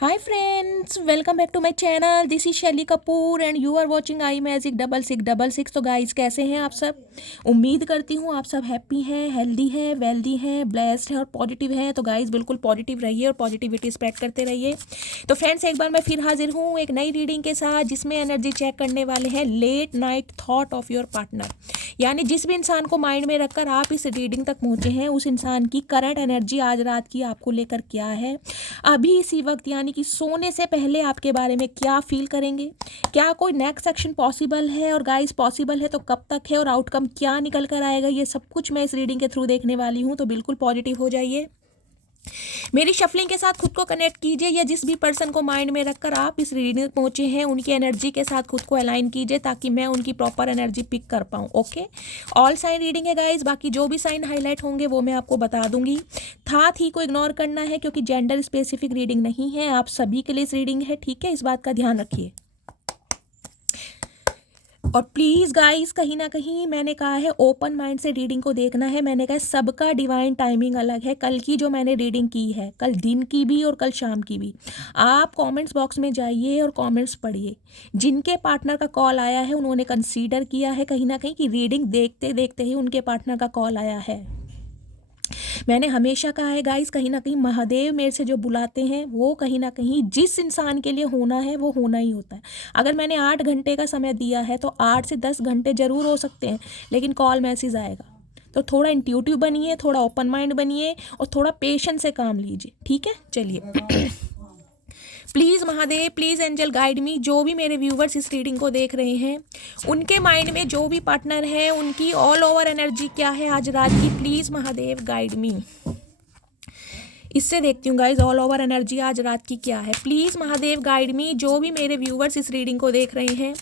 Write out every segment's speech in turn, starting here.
Hi friends, welcome back to my channel. This is शैली Kapoor and you are watching I magic 6666। तो guys कैसे हैं आप सब? उम्मीद करती हूँ आप सब हैप्पी हैं, हेल्दी हैं, वेल्दी हैं, ब्लेस्ड हैं और पॉजिटिव हैं। तो गाइस बिल्कुल पॉजिटिव रहिए और पॉजिटिविटी स्प्रेड करते रहिए। तो फ्रेंड्स एक बार मैं फिर हाजिर हूँ एक नई रीडिंग के साथ, जिसमें एनर्जी चेक करने वाले हैं late night thought of your partner. यानी जिस भी इंसान को माइंड में रखकर आप इस रीडिंग तक पहुँचे हैं, उस इंसान की करंट एनर्जी आज रात की आपको लेकर क्या है, अभी इसी वक्त यानी कि सोने से पहले आपके बारे में क्या फील करेंगे, क्या कोई नेक्स्ट एक्शन पॉसिबल है, और गाइस पॉसिबल है तो कब तक है और आउटकम क्या निकल कर आएगा, ये सब कुछ मैं इस रीडिंग के थ्रू देखने वाली हूँ। तो बिल्कुल पॉजिटिव हो जाइए, मेरी शफलिंग के साथ खुद को कनेक्ट कीजिए, या जिस भी पर्सन को माइंड में रखकर आप इस रीडिंग तक पहुंचे हैं उनकी एनर्जी के साथ खुद को अलाइन कीजिए, ताकि मैं उनकी प्रॉपर एनर्जी पिक कर पाऊँ। ओके, ऑल साइन रीडिंग है गाइस, बाकी जो भी साइन हाईलाइट होंगे वो मैं आपको बता दूंगी। था थी को इग्नोर करना है, क्योंकि जेंडर स्पेसिफिक रीडिंग नहीं है, आप सभी के लिए इस रीडिंग है, ठीक है, इस बात का ध्यान रखिए। और प्लीज़ गाइस, कहीं ना कहीं मैंने कहा है ओपन माइंड से रीडिंग को देखना है। मैंने कहा सबका डिवाइन टाइमिंग अलग है। कल की जो मैंने रीडिंग की है, कल दिन की भी और कल शाम की भी, आप कमेंट्स बॉक्स में जाइए और कमेंट्स पढ़िए। जिनके पार्टनर का कॉल आया है उन्होंने कंसीडर किया है कहीं ना कहीं कि रीडिंग देखते देखते ही उनके पार्टनर का कॉल आया है। मैंने हमेशा कहा है गाइस, कहीं ना कहीं महादेव मेरे से जो बुलाते हैं वो कहीं ना कहीं जिस इंसान के लिए होना है वो होना ही होता है। अगर मैंने 8 घंटे का समय दिया है तो 8 से 10 घंटे जरूर हो सकते हैं, लेकिन कॉल मैसेज आएगा। तो थोड़ा इंट्यूटिव बनिए, थोड़ा ओपन माइंड बनिए और थोड़ा पेशेंस से काम लीजिए, ठीक है। चलिए please Mahadev, please angel guide me. जो भी मेरे व्यूवर्स इस रीडिंग को देख रहे हैं, उनके माइंड में जो भी पार्टनर है उनकी ऑल ओवर एनर्जी क्या है आज रात की, प्लीज़ महादेव गाइड मी। इससे देखती हूँ गाइज ऑल ओवर एनर्जी आज रात की क्या है, प्लीज़ महादेव गाइड मी। जो भी मेरे व्यूवर्स इस रीडिंग को देख रहे हैं,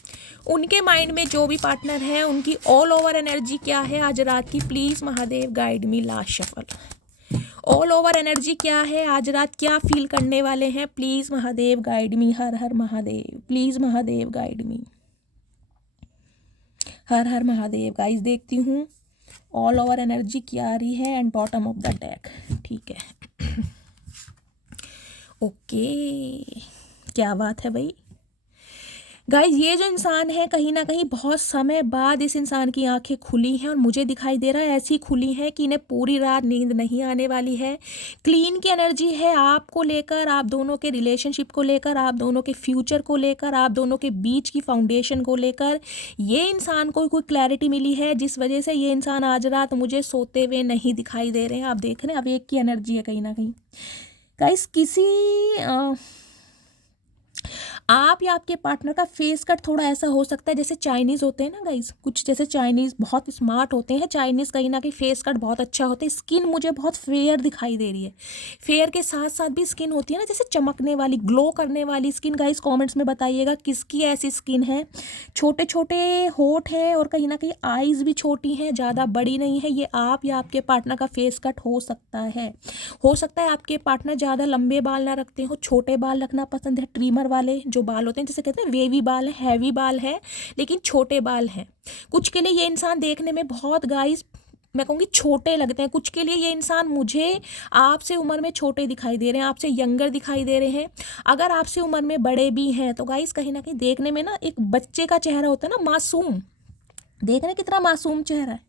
उनके माइंड में जो भी पार्टनर है उनकी ऑल ओवर एनर्जी क्या है आज रात की, please Mahadev guide me. Last shuffle, all over energy क्या है आज रात, क्या फील करने वाले हैं, please Mahadev guide me. Her Har Mahadev, please Mahadev guide me. Her Har Mahadev. Guys देखती हूँ ऑल ओवर एनर्जी क्या आ रही है and bottom of the deck, ठीक है। ओके, क्या बात है भाई। गाइज ये जो इंसान है, कहीं ना कहीं बहुत समय बाद इस इंसान की आंखें खुली हैं और मुझे दिखाई दे रहा है ऐसी खुली हैं कि इन्हें पूरी रात नींद नहीं आने वाली है। क्लीन की एनर्जी है आपको लेकर, आप दोनों के रिलेशनशिप को लेकर, आप दोनों के फ्यूचर को लेकर, आप दोनों के बीच की फाउंडेशन को लेकर। ये इंसान को कोई क्लैरिटी मिली है, जिस वजह से ये इंसान आज रात मुझे सोते हुए नहीं दिखाई दे रहे हैं। आप देख रहे हैं, अब एक की एनर्जी है कहीं ना कहीं। गाइस किसी आप या आपके पार्टनर का फेस कट थोड़ा ऐसा हो सकता है जैसे चाइनीज़ होते हैं ना गाइस, कुछ जैसे चाइनीज़ बहुत स्मार्ट होते हैं चाइनीज़, कहीं ना कहीं फेस कट बहुत अच्छा होता है। स्किन मुझे बहुत फेयर दिखाई दे रही है, फेयर के साथ साथ भी स्किन होती है ना जैसे चमकने वाली, ग्लो करने वाली स्किन। गाइस कमेंट्स में बताइएगा किसकी ऐसी स्किन है। छोटे छोटे होठ हैं और कहीं ना कहीं आईज़ भी छोटी हैं, ज़्यादा बड़ी नहीं है। ये आप या आपके पार्टनर का फेस कट हो सकता है। हो सकता है आपके पार्टनर ज़्यादा लंबे बाल ना रखते हो, छोटे बाल रखना पसंद है, ट्रिमर वाले जो बाल होते हैं, जैसे कहते हैं वेवी बाल है, हैवी बाल है, लेकिन छोटे बाल हैं। कुछ के लिए ये इंसान देखने में बहुत गाइस मैं कहूँगी छोटे लगते हैं, कुछ के लिए ये इंसान मुझे आपसे उम्र में छोटे दिखाई दे रहे हैं, आपसे यंगर दिखाई दे रहे हैं। अगर आपसे उम्र में बड़े भी हैं तो गाइस कहीं ना कहीं देखने में ना एक बच्चे का चेहरा होता है ना, मासूम। देख रहे हैं कितना मासूम चेहरा है।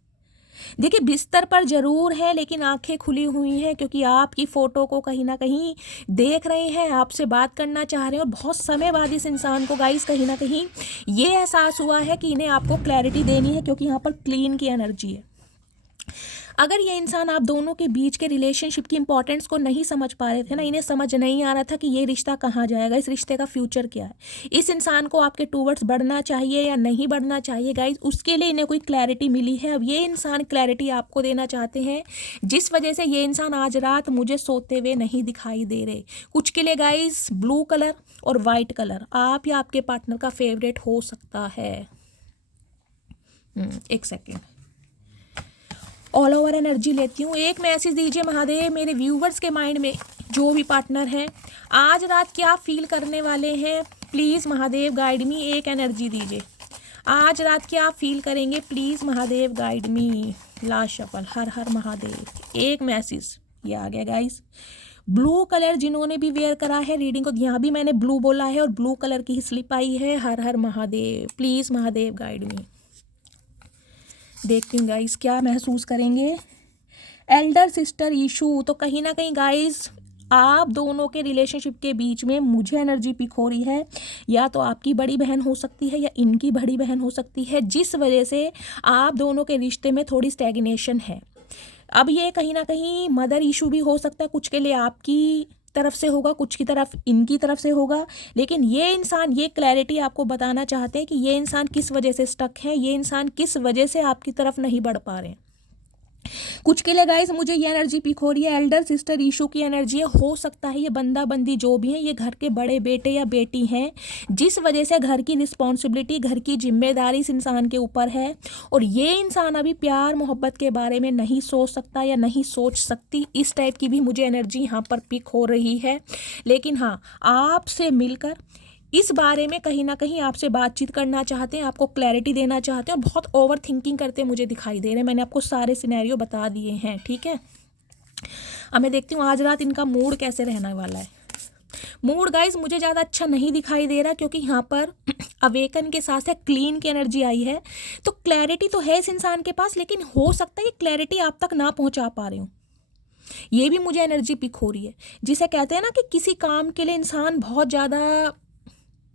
देखिए बिस्तर पर जरूर है लेकिन आंखें खुली हुई हैं, क्योंकि आपकी फ़ोटो को कहीं ना कहीं देख रहे हैं, आपसे बात करना चाह रहे हैं। और बहुत समय बाद इस इंसान को गाइस कहीं ना कहीं ये एहसास हुआ है कि इन्हें आपको क्लैरिटी देनी है, क्योंकि यहाँ पर क्लीन की एनर्जी है। अगर ये इंसान आप दोनों के बीच के रिलेशनशिप की इंपॉर्टेंस को नहीं समझ पा रहे थे ना, इन्हें समझ नहीं आ रहा था कि ये रिश्ता कहाँ जाएगा, इस रिश्ते का फ्यूचर क्या है, इस इंसान को आपके टूवर्ड्स बढ़ना चाहिए या नहीं बढ़ना चाहिए, गाइस उसके लिए इन्हें कोई क्लैरिटी मिली है। अब ये इंसान क्लैरिटी आपको देना चाहते हैं, जिस वजह से ये इंसान आज रात मुझे सोते हुए नहीं दिखाई दे रहे। कुछ के लिए गाइस ब्लू कलर और वाइट कलर आप या आपके पार्टनर का फेवरेट हो सकता है। एक सेकेंड, ऑल ओवर एनर्जी लेती हूँ। एक मैसेज दीजिए महादेव मेरे व्यूवर्स के माइंड में जो भी पार्टनर हैं आज रात क्या फील करने वाले हैं, प्लीज़ महादेव गाइड मी। एक एनर्जी दीजिए, आज रात क्या फील करेंगे, please Mahadev guide me. Last shuffle, Har Har Mahadev. एक मैसेज ये आ गया गाइस, ब्लू कलर जिन्होंने भी वेयर करा है रीडिंग को, यहाँ भी मैंने ब्लू बोला है और ब्लू कलर की ही स्लिप आई है। Har Har Mahadev, please Mahadev guide me. देखती हूँ गाइस क्या महसूस करेंगे। एल्डर सिस्टर इशू, तो कहीं ना कहीं गाइस आप दोनों के रिलेशनशिप के बीच में मुझे एनर्जी पिक हो रही है। या तो आपकी बड़ी बहन हो सकती है या इनकी बड़ी बहन हो सकती है, जिस वजह से आप दोनों के रिश्ते में थोड़ी स्टैग्नेशन है। अब ये कहीं ना कहीं मदर इशू भी हो सकता है, कुछ के लिए आपकी तरफ से होगा, कुछ की तरफ इनकी तरफ से होगा। लेकिन ये इंसान ये क्लैरिटी आपको बताना चाहते हैं कि ये इंसान किस वजह से स्टक है, ये इंसान किस वजह से आपकी तरफ नहीं बढ़ पा रहे हैं। कुछ के लिए गाइस मुझे ये एनर्जी पिक हो रही है, एल्डर सिस्टर इशू की एनर्जी है। हो सकता है ये बंदा बंदी जो भी है ये घर के बड़े बेटे या बेटी हैं, जिस वजह से घर की रिस्पॉन्सिबिलिटी, घर की जिम्मेदारी इस इंसान के ऊपर है और ये इंसान अभी प्यार मोहब्बत के बारे में नहीं सोच सकता या नहीं सोच सकती। इस टाइप की भी मुझे एनर्जी यहाँ पर पिक हो रही है। लेकिन हाँ, आपसे मिलकर इस बारे में कहीं ना कहीं आपसे बातचीत करना चाहते हैं, आपको क्लैरिटी देना चाहते हैं और बहुत ओवर थिंकिंग करते मुझे दिखाई दे रहे हैं। मैंने आपको सारे सिनेरियो बता दिए हैं, ठीक है। अब मैं देखती हूँ आज रात इनका मूड कैसे रहने वाला है। मूड गाइस मुझे ज़्यादा अच्छा नहीं दिखाई दे रहा, क्योंकि यहाँ पर अवेकन के साथ साथ क्लीन की एनर्जी आई है। तो क्लैरिटी तो है इस इंसान के पास, लेकिन हो सकता है ये क्लैरिटी आप तक ना पहुँचा पा रहे हो। ये भी मुझे एनर्जी पिक हो रही है, जिसे कहते हैं ना कि किसी काम के लिए इंसान बहुत ज़्यादा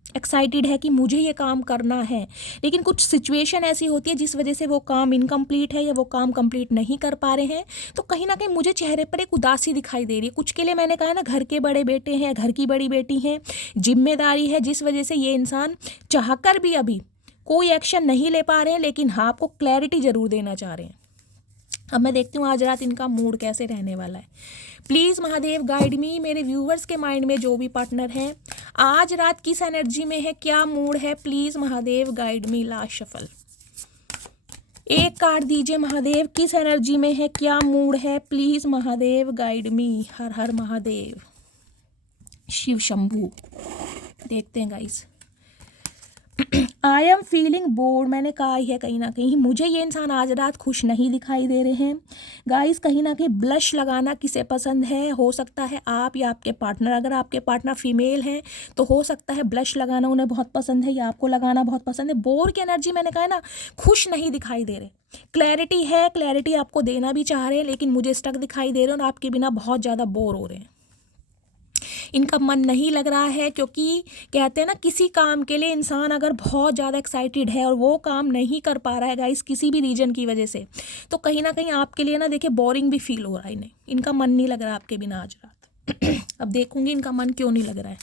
एक्साइटेड है कि मुझे ये काम करना है, लेकिन कुछ सिचुएशन ऐसी होती है जिस वजह से वो काम इनकम्प्लीट है या वो काम कंप्लीट नहीं कर पा रहे हैं। तो कहीं ना कहीं मुझे चेहरे पर एक उदासी दिखाई दे रही है। कुछ के लिए मैंने कहा ना, घर के बड़े बेटे हैं, घर की बड़ी बेटी हैं, जिम्मेदारी है, जिस वजह से ये इंसान चाहकर भी अभी कोई एक्शन नहीं ले पा रहे हैं, लेकिन हाँ आपको क्लैरिटी ज़रूर देना चाह रहे हैं। अब मैं देखती हूँ आज रात इनका मूड कैसे रहने वाला है। प्लीज़ महादेव गाइड मी। मेरे व्यूवर्स के माइंड में जो भी पार्टनर हैं आज रात किस एनर्जी में है, क्या मूड है, please Mahadev guide me. Last shuffle, एक कार्ड दीजिए महादेव, किस एनर्जी में है, क्या मूड है, प्लीज़ महादेव गाइड मी। हर हर महादेव, शिव शंभू। देखते हैं guys. I am feeling board, मैंने कहा ही है कहीं ना कहीं मुझे ये इंसान आज रात खुश नहीं दिखाई दे रहे हैं। गाइस कहीं ना कहीं ब्लश लगाना किसे पसंद है, हो सकता है आप या आपके पार्टनर। अगर आपके पार्टनर फीमेल हैं तो हो सकता है ब्लश लगाना उन्हें बहुत पसंद है या आपको लगाना बहुत पसंद है। बोर की एनर्जी मैंने कहा है ना, खुश नहीं दिखाई दे रहे। क्लैरिटी है, क्लैरिटी आपको देना भी चाह रहे हैं, लेकिन मुझे स्टक दिखाई दे रहे हैं और आपके बिना बहुत ज़्यादा बोर हो रहे हैं। इनका मन नहीं लग रहा है, क्योंकि कहते हैं ना किसी काम के लिए इंसान अगर बहुत ज़्यादा एक्साइटेड है और वो काम नहीं कर पा रहा है गाइस किसी भी रीजन की वजह से, तो कहीं ना कहीं आपके लिए ना देखिए बोरिंग भी फील हो रहा है इन्हें। इनका मन नहीं लग रहा आपके बिना आज रात। अब देखूंगी इनका मन क्यों नहीं लग रहा है।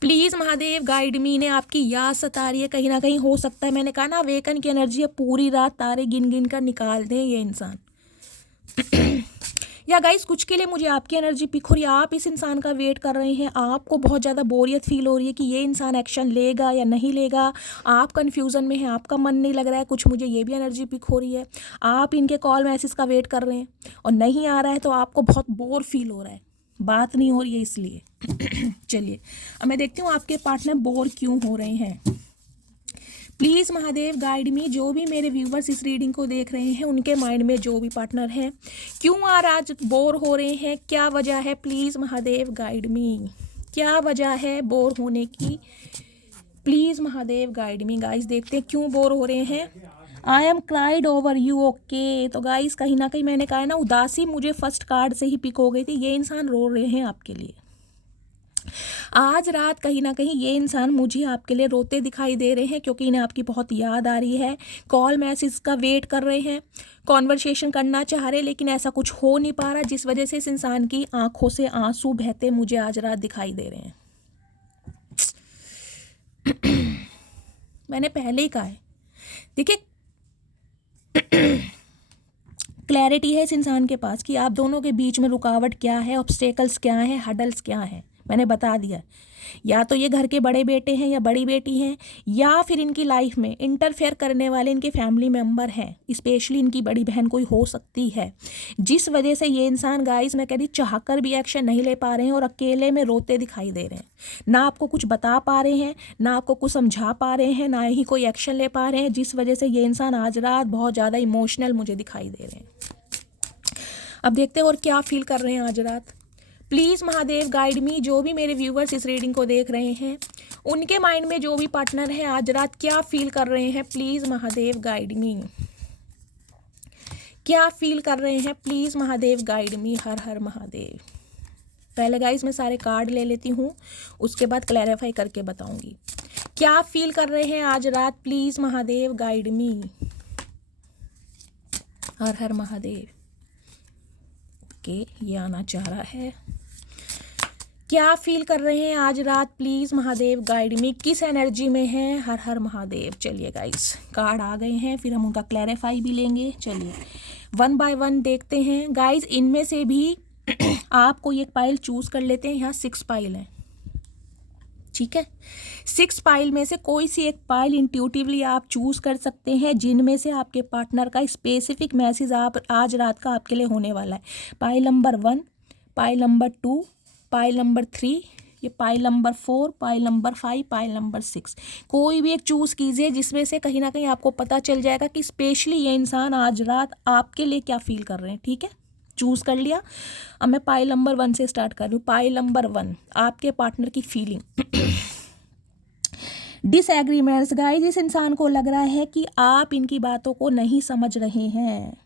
प्लीज़ महादेव गाइड मी। ने आपकी याद सता रही है कहीं ना कहीं। हो सकता है मैंने कहा ना अवेकन की एनर्जी है, पूरी रात तारे गिन गिन कर निकाल दें ये इंसान। या गाइस कुछ के लिए मुझे आपकी एनर्जी पिक हो रही है, आप इस इंसान का वेट कर रहे हैं, आपको बहुत ज़्यादा बोरियत फील हो रही है कि ये इंसान एक्शन लेगा या नहीं लेगा। आप कन्फ्यूज़न में हैं, आपका मन नहीं लग रहा है। कुछ मुझे ये भी एनर्जी पिक हो रही है, आप इनके कॉल मैसेज का वेट कर रहे हैं और नहीं आ रहा है, तो आपको बहुत बोर फील हो रहा है, बात नहीं हो रही है इसलिए। चलिए अब मैं देखती हूँ आपके पार्टनर बोर क्यों हो रहे हैं। प्लीज़ महादेव गाइड मी। जो भी मेरे व्यूवर्स इस रीडिंग को देख रहे हैं उनके माइंड में जो भी पार्टनर हैं क्यों आज बोर हो रहे हैं, क्या वजह है, प्लीज़ महादेव गाइड मी। क्या वजह है बोर होने की, please Mahadev guide me. Guys देखते हैं क्यों बोर हो रहे हैं। I am cried over you, okay. तो गाइस कहीं ना कहीं मैंने कहा है ना, उदासी मुझे फर्स्ट कार्ड से ही पिक हो गई थी। ये इंसान रो रहे हैं आपके लिए आज रात। कहीं ना कहीं ये इंसान मुझे आपके लिए रोते दिखाई दे रहे हैं, क्योंकि इन्हें आपकी बहुत याद आ रही है। कॉल मैसेज का वेट कर रहे हैं, कॉन्वर्सेशन करना चाह रहे हैं, लेकिन ऐसा कुछ हो नहीं पा रहा, जिस वजह से इस इंसान की आंखों से आंसू बहते मुझे आज रात दिखाई दे रहे हैं। मैंने पहले ही कहा है, देखिए क्लैरिटी है इस इंसान के पास कि आप दोनों के बीच में रुकावट क्या है, ऑब्स्टेकल्स क्या है, हडल्स क्या है, मैंने बता दिया। या तो ये घर के बड़े बेटे हैं या बड़ी बेटी हैं, या फिर इनकी लाइफ में इंटरफेयर करने वाले इनके फैमिली मेम्बर हैं, स्पेशली इनकी बड़ी बहन कोई हो सकती है, जिस वजह से ये इंसान गाइस मैं कह रही चाहकर भी एक्शन नहीं ले पा रहे हैं और अकेले में रोते दिखाई दे रहे हैं। ना आपको कुछ बता पा रहे हैं, ना आपको कुछ समझा पा रहे हैं, ना ही कोई एक्शन ले पा रहे हैं, जिस वजह से ये इंसान आज रात बहुत ज़्यादा इमोशनल मुझे दिखाई दे रहे हैं। अब देखते हैं और क्या फील कर रहे हैं आज रात। प्लीज़ महादेव गाइड मी। जो भी मेरे व्यूवर्स इस रीडिंग को देख रहे हैं, उनके माइंड में जो भी पार्टनर है आज रात क्या फील कर रहे हैं, प्लीज़ महादेव गाइड मी। क्या फील कर रहे हैं, प्लीज़ महादेव गाइड मी। हर हर महादेव। पहले गाइस मैं सारे कार्ड ले लेती हूँ, उसके बाद क्लैरिफाई करके बताऊंगी क्या फील कर रहे हैं आज रात, please Mahadev guide me. Her Har Mahadev. Okay, ये आना चाह रहा है। क्या फील कर रहे हैं आज रात, प्लीज़ महादेव गाइड मी। किस एनर्जी में है, हर हर महादेव। चलिए गाइस, कार्ड आ गए हैं, फिर हम उनका क्लैरिफाई भी लेंगे। चलिए वन बाय वन देखते हैं गाइस। इनमें से भी आप कोई एक पाइल चूज़ कर लेते हैं। यहाँ 6 पाइल हैं, ठीक है। 6 पाइल में से कोई सी एक पाइल इंट्यूटिवली आप चूज़ कर सकते हैं, जिनमें से आपके पार्टनर का स्पेसिफिक मैसेज आप आज रात का आपके लिए होने वाला है। Pile number 1, pile number 2, pile number 3, ये pile number 4, pile number 5, pile number 6। कोई भी एक चूज़ कीजिए जिसमें से कहीं ना कहीं आपको पता चल जाएगा कि स्पेशली ये इंसान आज रात आपके लिए क्या फील कर रहे हैं, ठीक है। चूज़ कर लिया। अब मैं पाइल नंबर 1 से स्टार्ट कर रही हूँ। पाइल नंबर 1, आपके पार्टनर की फीलिंग। डिसएग्रीमेंट्स गाइस, इस इंसान को लग रहा है कि आप इनकी बातों को नहीं समझ रहे हैं।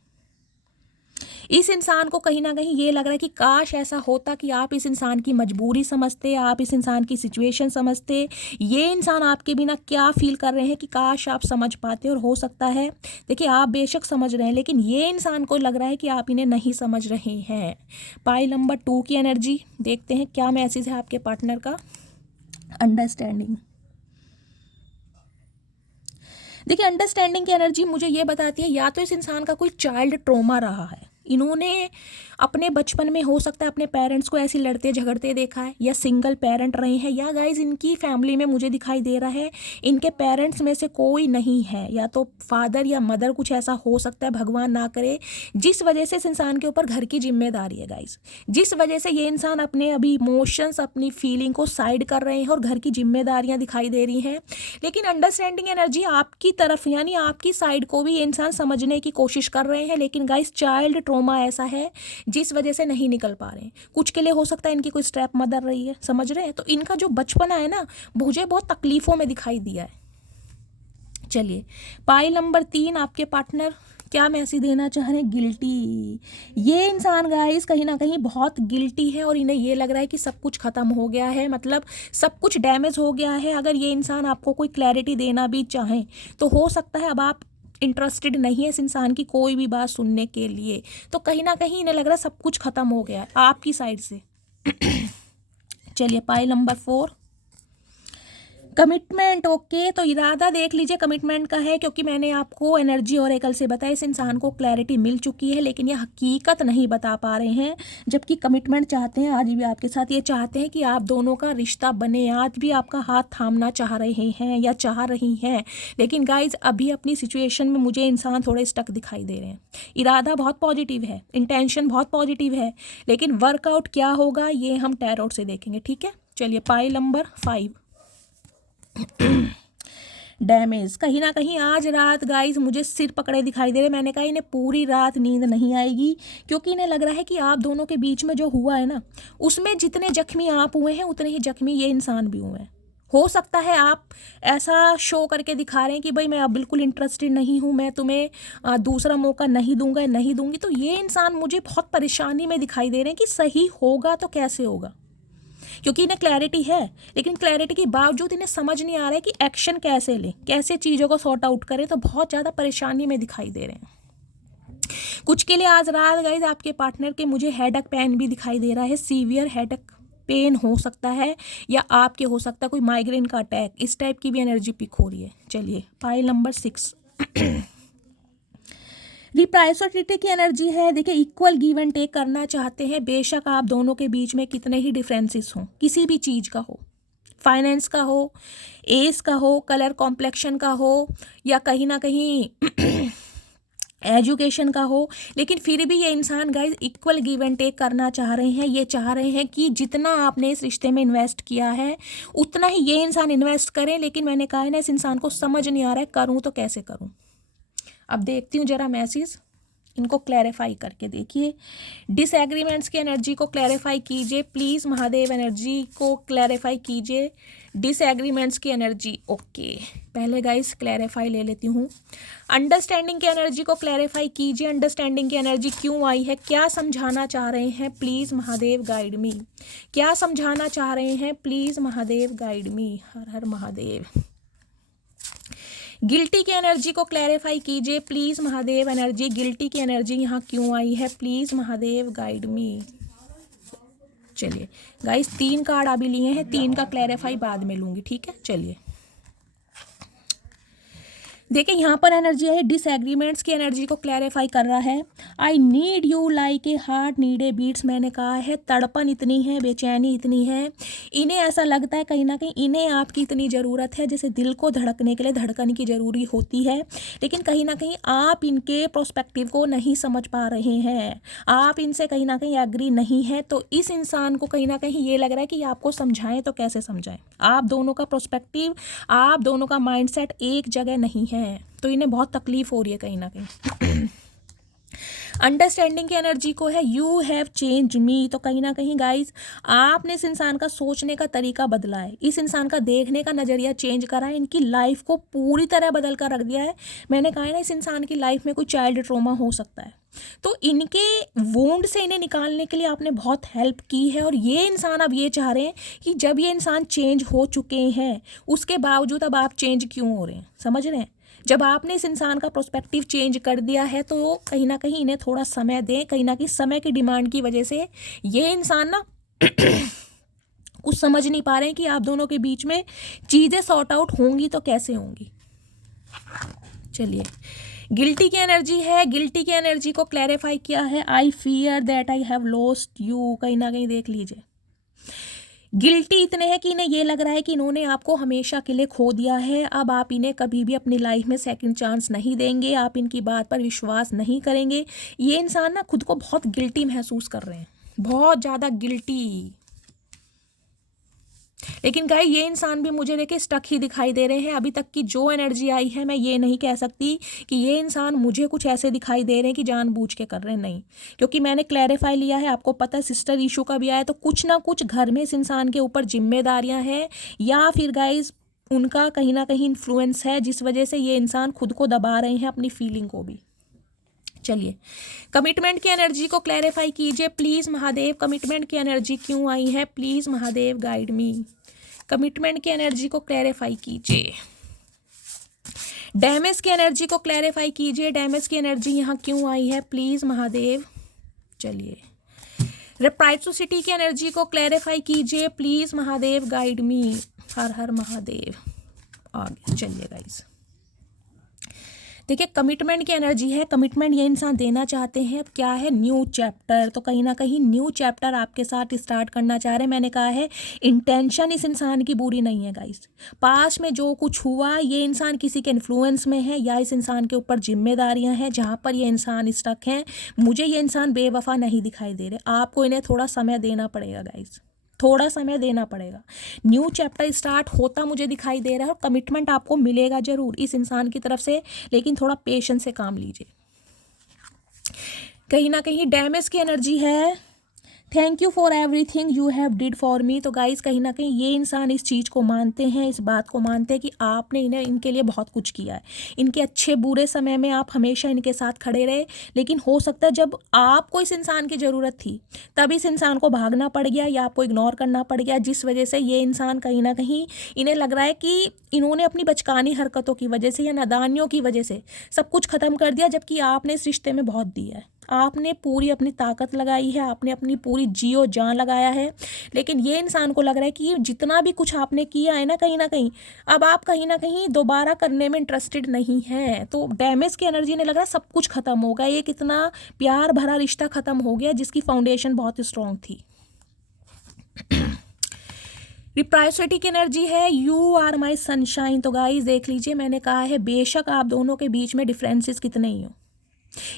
इस इंसान को कहीं ना कहीं ये लग रहा है कि काश ऐसा होता कि आप इस इंसान की मजबूरी समझते, आप इस इंसान की सिचुएशन समझते। ये इंसान आपके बिना क्या फील कर रहे हैं कि काश आप समझ पाते। और हो सकता है, देखिए आप बेशक समझ रहे हैं, लेकिन ये इंसान को लग रहा है कि आप इन्हें नहीं समझ रहे हैं। पाइल नंबर 2 की एनर्जी देखते हैं, क्या मैसेज है आपके पार्टनर का। अंडरस्टैंडिंग। देखिए अंडरस्टैंडिंग की एनर्जी मुझे ये बताती है, या तो इस इंसान का कोई चाइल्ड ट्रॉमा रहा है। इन्होंने अपने बचपन में हो सकता है अपने पेरेंट्स को ऐसे लड़ते झगड़ते देखा है, या सिंगल पेरेंट रहे हैं, या गाइज इनकी फैमिली में मुझे दिखाई दे रहा है इनके पेरेंट्स में से कोई नहीं है, या तो फादर या मदर, कुछ ऐसा हो सकता है, भगवान ना करे, जिस वजह से इस इंसान के ऊपर घर की जिम्मेदारी है गाइज, जिस वजह से ये इंसान अपने अभी इमोशंस, अपनी फीलिंग को साइड कर रहे हैं और घर की जिम्मेदारियां दिखाई दे रही हैं। लेकिन अंडरस्टैंडिंग एनर्जी आपकी तरफ, यानी आपकी साइड को भी ये इंसान समझने की कोशिश कर रहे हैं, लेकिन गाइज चाइल्ड ट्रॉमा ऐसा है जिस वजह से नहीं निकल पा रहे हैं। कुछ के लिए हो सकता है इनकी कोई स्टेप मदर रही है, समझ रहे हैं, तो इनका जो बचपना है ना, मुझे बहुत तकलीफों में दिखाई दिया है। चलिए पाइल नंबर 3, आपके पार्टनर क्या मैसेज देना चाह रहे हैं। गिल्टी। ये इंसान गाइस कहीं ना कहीं बहुत गिल्टी है और इन्हें ये लग रहा है कि सब कुछ खत्म हो गया है, मतलब सब कुछ डैमेज हो गया है। अगर ये इंसान आपको कोई क्लैरिटी देना भी चाहें तो हो सकता है अब आप इंटरेस्टेड नहीं है इस इंसान की कोई भी बात सुनने के लिए, तो कहीं ना कहीं इन्हें लग रहा है सब कुछ खत्म हो गया है आपकी साइड से। चलिए पाइल नंबर 4, कमिटमेंट। ओके, तो इरादा देख लीजिए कमिटमेंट का है, क्योंकि मैंने आपको एनर्जी और एकल से बताया इस इंसान को क्लैरिटी मिल चुकी है, लेकिन ये हकीकत नहीं बता पा रहे हैं, जबकि कमिटमेंट चाहते हैं आज भी आपके साथ। ये चाहते हैं कि आप दोनों का रिश्ता बने, आज भी आपका हाथ थामना चाह रहे हैं या चाह रही हैं, लेकिन गाइज अभी अपनी सिचुएशन में मुझे इंसान थोड़े स्टक दिखाई दे रहे हैं। इरादा बहुत पॉजिटिव है, इंटेंशन बहुत पॉजिटिव है, लेकिन वर्कआउट क्या होगा ये हम टैरोट से देखेंगे, ठीक है। चलिए पाइल नंबर 5, डैमेज। कहीं ना कहीं आज रात गाइस मुझे सिर पकड़े दिखाई दे रहे। मैंने कहा इन्हें पूरी रात नींद नहीं आएगी, क्योंकि इन्हें लग रहा है कि आप दोनों के बीच में जो हुआ है ना, उसमें जितने जख्मी आप हुए हैं उतने ही जख्मी ये इंसान भी हुए हैं। हो सकता है आप ऐसा शो करके दिखा रहे हैं कि भाई मैं अब बिल्कुल इंटरेस्टेड नहीं हूँ, मैं तुम्हें दूसरा मौका नहीं दूंगा, नहीं दूंगी, तो ये इंसान मुझे बहुत परेशानी में दिखाई दे रहे हैं कि सही होगा तो कैसे होगा, क्योंकि इन्हें क्लैरिटी है, लेकिन क्लैरिटी के बावजूद इन्हें समझ नहीं आ रहा है कि एक्शन कैसे लें, कैसे चीज़ों को सॉर्ट आउट करें, तो बहुत ज़्यादा परेशानी में दिखाई दे रहे हैं। कुछ के लिए आज रात गाइस आपके पार्टनर के मुझे हेडेक पेन भी दिखाई दे रहा है, सीवियर हेडेक पेन हो सकता है, या आपके हो सकता है कोई माइग्रेन का अटैक, इस टाइप की भी एनर्जी पिक हो रही है। चलिए पाइल नंबर 6, रिप्राइसिटी की एनर्जी है। देखिए इक्वल गिव एंड टेक करना चाहते हैं, बेशक आप दोनों के बीच में कितने ही डिफरेंसेस हों, किसी भी चीज़ का हो, फाइनेंस का हो, एज का हो, कलर कॉम्प्लेक्शन का हो, या कहीं ना कहीं एजुकेशन का हो, लेकिन फिर भी ये इंसान guys equal give and take करना चाह रहे हैं। ये चाह रहे हैं कि जितना आपने इस रिश्ते में इन्वेस्ट किया है उतना ही ये इंसान इन्वेस्ट करें, लेकिन मैंने कहा है ना इस इंसान को समझ नहीं आ रहा है करूँ तो कैसे करूँ। अब देखती हूँ जरा मैसेज इनको क्लैरिफाई करके देखिए। डिसएग्रीमेंट्स की एनर्जी को क्लैरिफाई कीजिए प्लीज़ महादेव, एनर्जी को क्लैरिफाई कीजिए डिसएग्रीमेंट्स की एनर्जी। ओके, पहले गाइस क्लैरिफाई ले लेती हूँ। अंडरस्टैंडिंग की एनर्जी को क्लैरिफाई कीजिए, अंडरस्टैंडिंग की एनर्जी क्यों आई है, क्या समझाना चाह रहे हैं, प्लीज़ महादेव गाइड मी। क्या समझाना चाह रहे हैं, please Mahadev guide me. Her Har Mahadev. Guilty की एनर्जी को क्लैरिफाई कीजिए प्लीज़ महादेव, एनर्जी गिल्टी की एनर्जी यहाँ क्यों आई है, प्लीज़ महादेव गाइड मी। चलिए गाइस, 3 कार्ड अभी लिए हैं, 3 का क्लैरिफाई बाद में लूँगी, ठीक है। चलिए देखिए, यहाँ पर एनर्जी है डिसएग्रीमेंट्स की एनर्जी को क्लैरिफाई कर रहा है। I need you like a heart need a beats. मैंने कहा है तड़पन इतनी है, बेचैनी इतनी है, इन्हें ऐसा लगता है कहीं ना कहीं इन्हें आपकी इतनी ज़रूरत है, जैसे दिल को धड़कने के लिए धड़कन की ज़रूरी होती है, लेकिन कहीं ना कहीं आप इनके प्रोस्पेक्टिव को नहीं समझ पा रहे हैं, आप इनसे कहीं ना कहीं एग्री नहीं है। तो इस इंसान को कहीं ना कहीं ये लग रहा है कि आपको समझाएं तो कैसे समझाएं, आप दोनों का प्रोस्पेक्टिव, आप दोनों का माइंडसेट एक जगह नहीं है, तो इन्हें बहुत तकलीफ हो रही है कहीं ना कहीं। अंडरस्टैंडिंग की एनर्जी को है यू हैव चेंज मी। तो कहीं ना कहीं गाइस, आपने इस इंसान का सोचने का तरीका बदला है, इस इंसान का देखने का नज़रिया चेंज करा है, इनकी लाइफ को पूरी तरह बदल कर रख दिया है। मैंने कहा है ना, इस इंसान की लाइफ में कोई चाइल्ड ट्रॉमा हो सकता है, तो इनके वोंड से इन्हें निकालने के लिए आपने बहुत हेल्प की है। और ये इंसान अब ये चाह रहे हैं कि जब ये इंसान चेंज हो चुके हैं, उसके बावजूद अब आप चेंज क्यों हो रहे हैं, समझ रहे हैं। जब आपने इस इंसान का प्रोस्पेक्टिव चेंज कर दिया है, तो कहीं ना कहीं इन्हें थोड़ा समय दें। कहीं ना कहीं समय की डिमांड की वजह से ये इंसान ना कुछ समझ नहीं पा रहे हैं कि आप दोनों के बीच में चीज़ें सॉर्ट आउट होंगी तो कैसे होंगी। चलिए, गिल्टी की एनर्जी है, गिल्टी की एनर्जी को क्लैरिफाई किया है I fear that I have lost you. कहीं ना कहीं देख लीजिए, गिल्टी इतने हैं कि इन्हें ये लग रहा है कि इन्होंने आपको हमेशा के लिए खो दिया है, अब आप इन्हें कभी भी अपनी लाइफ में सेकंड चांस नहीं देंगे, आप इनकी बात पर विश्वास नहीं करेंगे। ये इंसान ना खुद को बहुत गिल्टी महसूस कर रहे हैं, बहुत ज़्यादा गिल्टी। लेकिन गाइस, ये इंसान भी मुझे देखे स्टक ही दिखाई दे रहे हैं। अभी तक की जो एनर्जी आई है, मैं ये नहीं कह सकती कि ये इंसान मुझे कुछ ऐसे दिखाई दे रहे हैं कि जानबूझ के कर रहे हैं, नहीं। क्योंकि मैंने क्लैरिफाई लिया है, आपको पता है सिस्टर इशू का भी आया, तो कुछ ना कुछ घर में इस इंसान के ऊपर जिम्मेदारियां हैं, या फिर गाइस उनका कहीं ना कहीं इन्फ्लुएंस है, जिस वजह से ये इंसान खुद को दबा रहे हैं, अपनी फीलिंग को भी। चलिए, कमिटमेंट की एनर्जी को क्लैरिफाई कीजिए प्लीज़ महादेव, कमिटमेंट की एनर्जी क्यों आई है, please Mahadev guide me. Commitment की एनर्जी को क्लैरिफाई कीजिए। डैमेज की एनर्जी को क्लैरिफाई कीजिए, डैमेज की एनर्जी यहाँ क्यों आई है, प्लीज़ महादेव। चलिए, रेसिप्रोसिटी की एनर्जी को क्लैरिफाई कीजिए प्लीज़ महादेव गाइड मी। हर हर महादेव। आ गया, चलिए गाइस, देखिए कमिटमेंट की एनर्जी है, कमिटमेंट ये इंसान देना चाहते हैं। अब क्या है, न्यू चैप्टर, तो कहीं ना कहीं न्यू चैप्टर आपके साथ स्टार्ट करना चाह रहे हैं। मैंने कहा है इंटेंशन इस इंसान की बुरी नहीं है गाइस, पास्ट में जो कुछ हुआ ये इंसान किसी के इन्फ्लुएंस में है, या इस इंसान के ऊपर जिम्मेदारियां हैं जहाँ पर ये इंसान स्टक हैं। मुझे ये इंसान बेवफा नहीं दिखाई दे रहे, आपको इन्हें थोड़ा समय देना पड़ेगा गाइस, थोड़ा समय देना पड़ेगा। न्यू चैप्टर स्टार्ट होता मुझे दिखाई दे रहा है, और कमिटमेंट आपको मिलेगा जरूर इस इंसान की तरफ से, लेकिन थोड़ा पेशेंस से काम लीजिए। कहीं ना कहीं डैमेज की एनर्जी है, thank you for everything you have did for me. तो गाइस, कहीं ना कहीं ये इंसान इस चीज़ को मानते हैं, इस बात को मानते हैं कि आपने इन्हें इनके लिए बहुत कुछ किया है, इनके अच्छे बुरे समय में आप हमेशा इनके साथ खड़े रहे। लेकिन हो सकता है जब आपको इस इंसान की ज़रूरत थी, तब इस इंसान को भागना पड़ गया या आपको इग्नोर करना पड़ गया, जिस वजह से ये इंसान कहीं ना कहीं इन्हें लग रहा है कि इन्होंने अपनी बचकानी हरकतों की वजह से या नादानियों की वजह से सब कुछ ख़त्म कर दिया, जबकि आपने इस रिश्ते में बहुत दिया है, आपने पूरी अपनी ताकत लगाई है, आपने अपनी पूरी जियो जान लगाया है। लेकिन ये इंसान को लग रहा है कि जितना भी कुछ आपने किया है ना कहीं अब आप कहीं ना कहीं दोबारा करने में इंटरेस्टेड नहीं है। तो डैमेज की एनर्जी ने लग रहा है सब कुछ खत्म हो गया, ये कितना प्यार भरा रिश्ता खत्म हो गया जिसकी फाउंडेशन बहुत स्ट्रांग थी। रिप्रायोसिटी की एनर्जी है यू आर माई सनशाइन। तो गाइस देख लीजिए, मैंने कहा है बेशक आप दोनों के बीच में डिफरेंसेस कितने ही हो,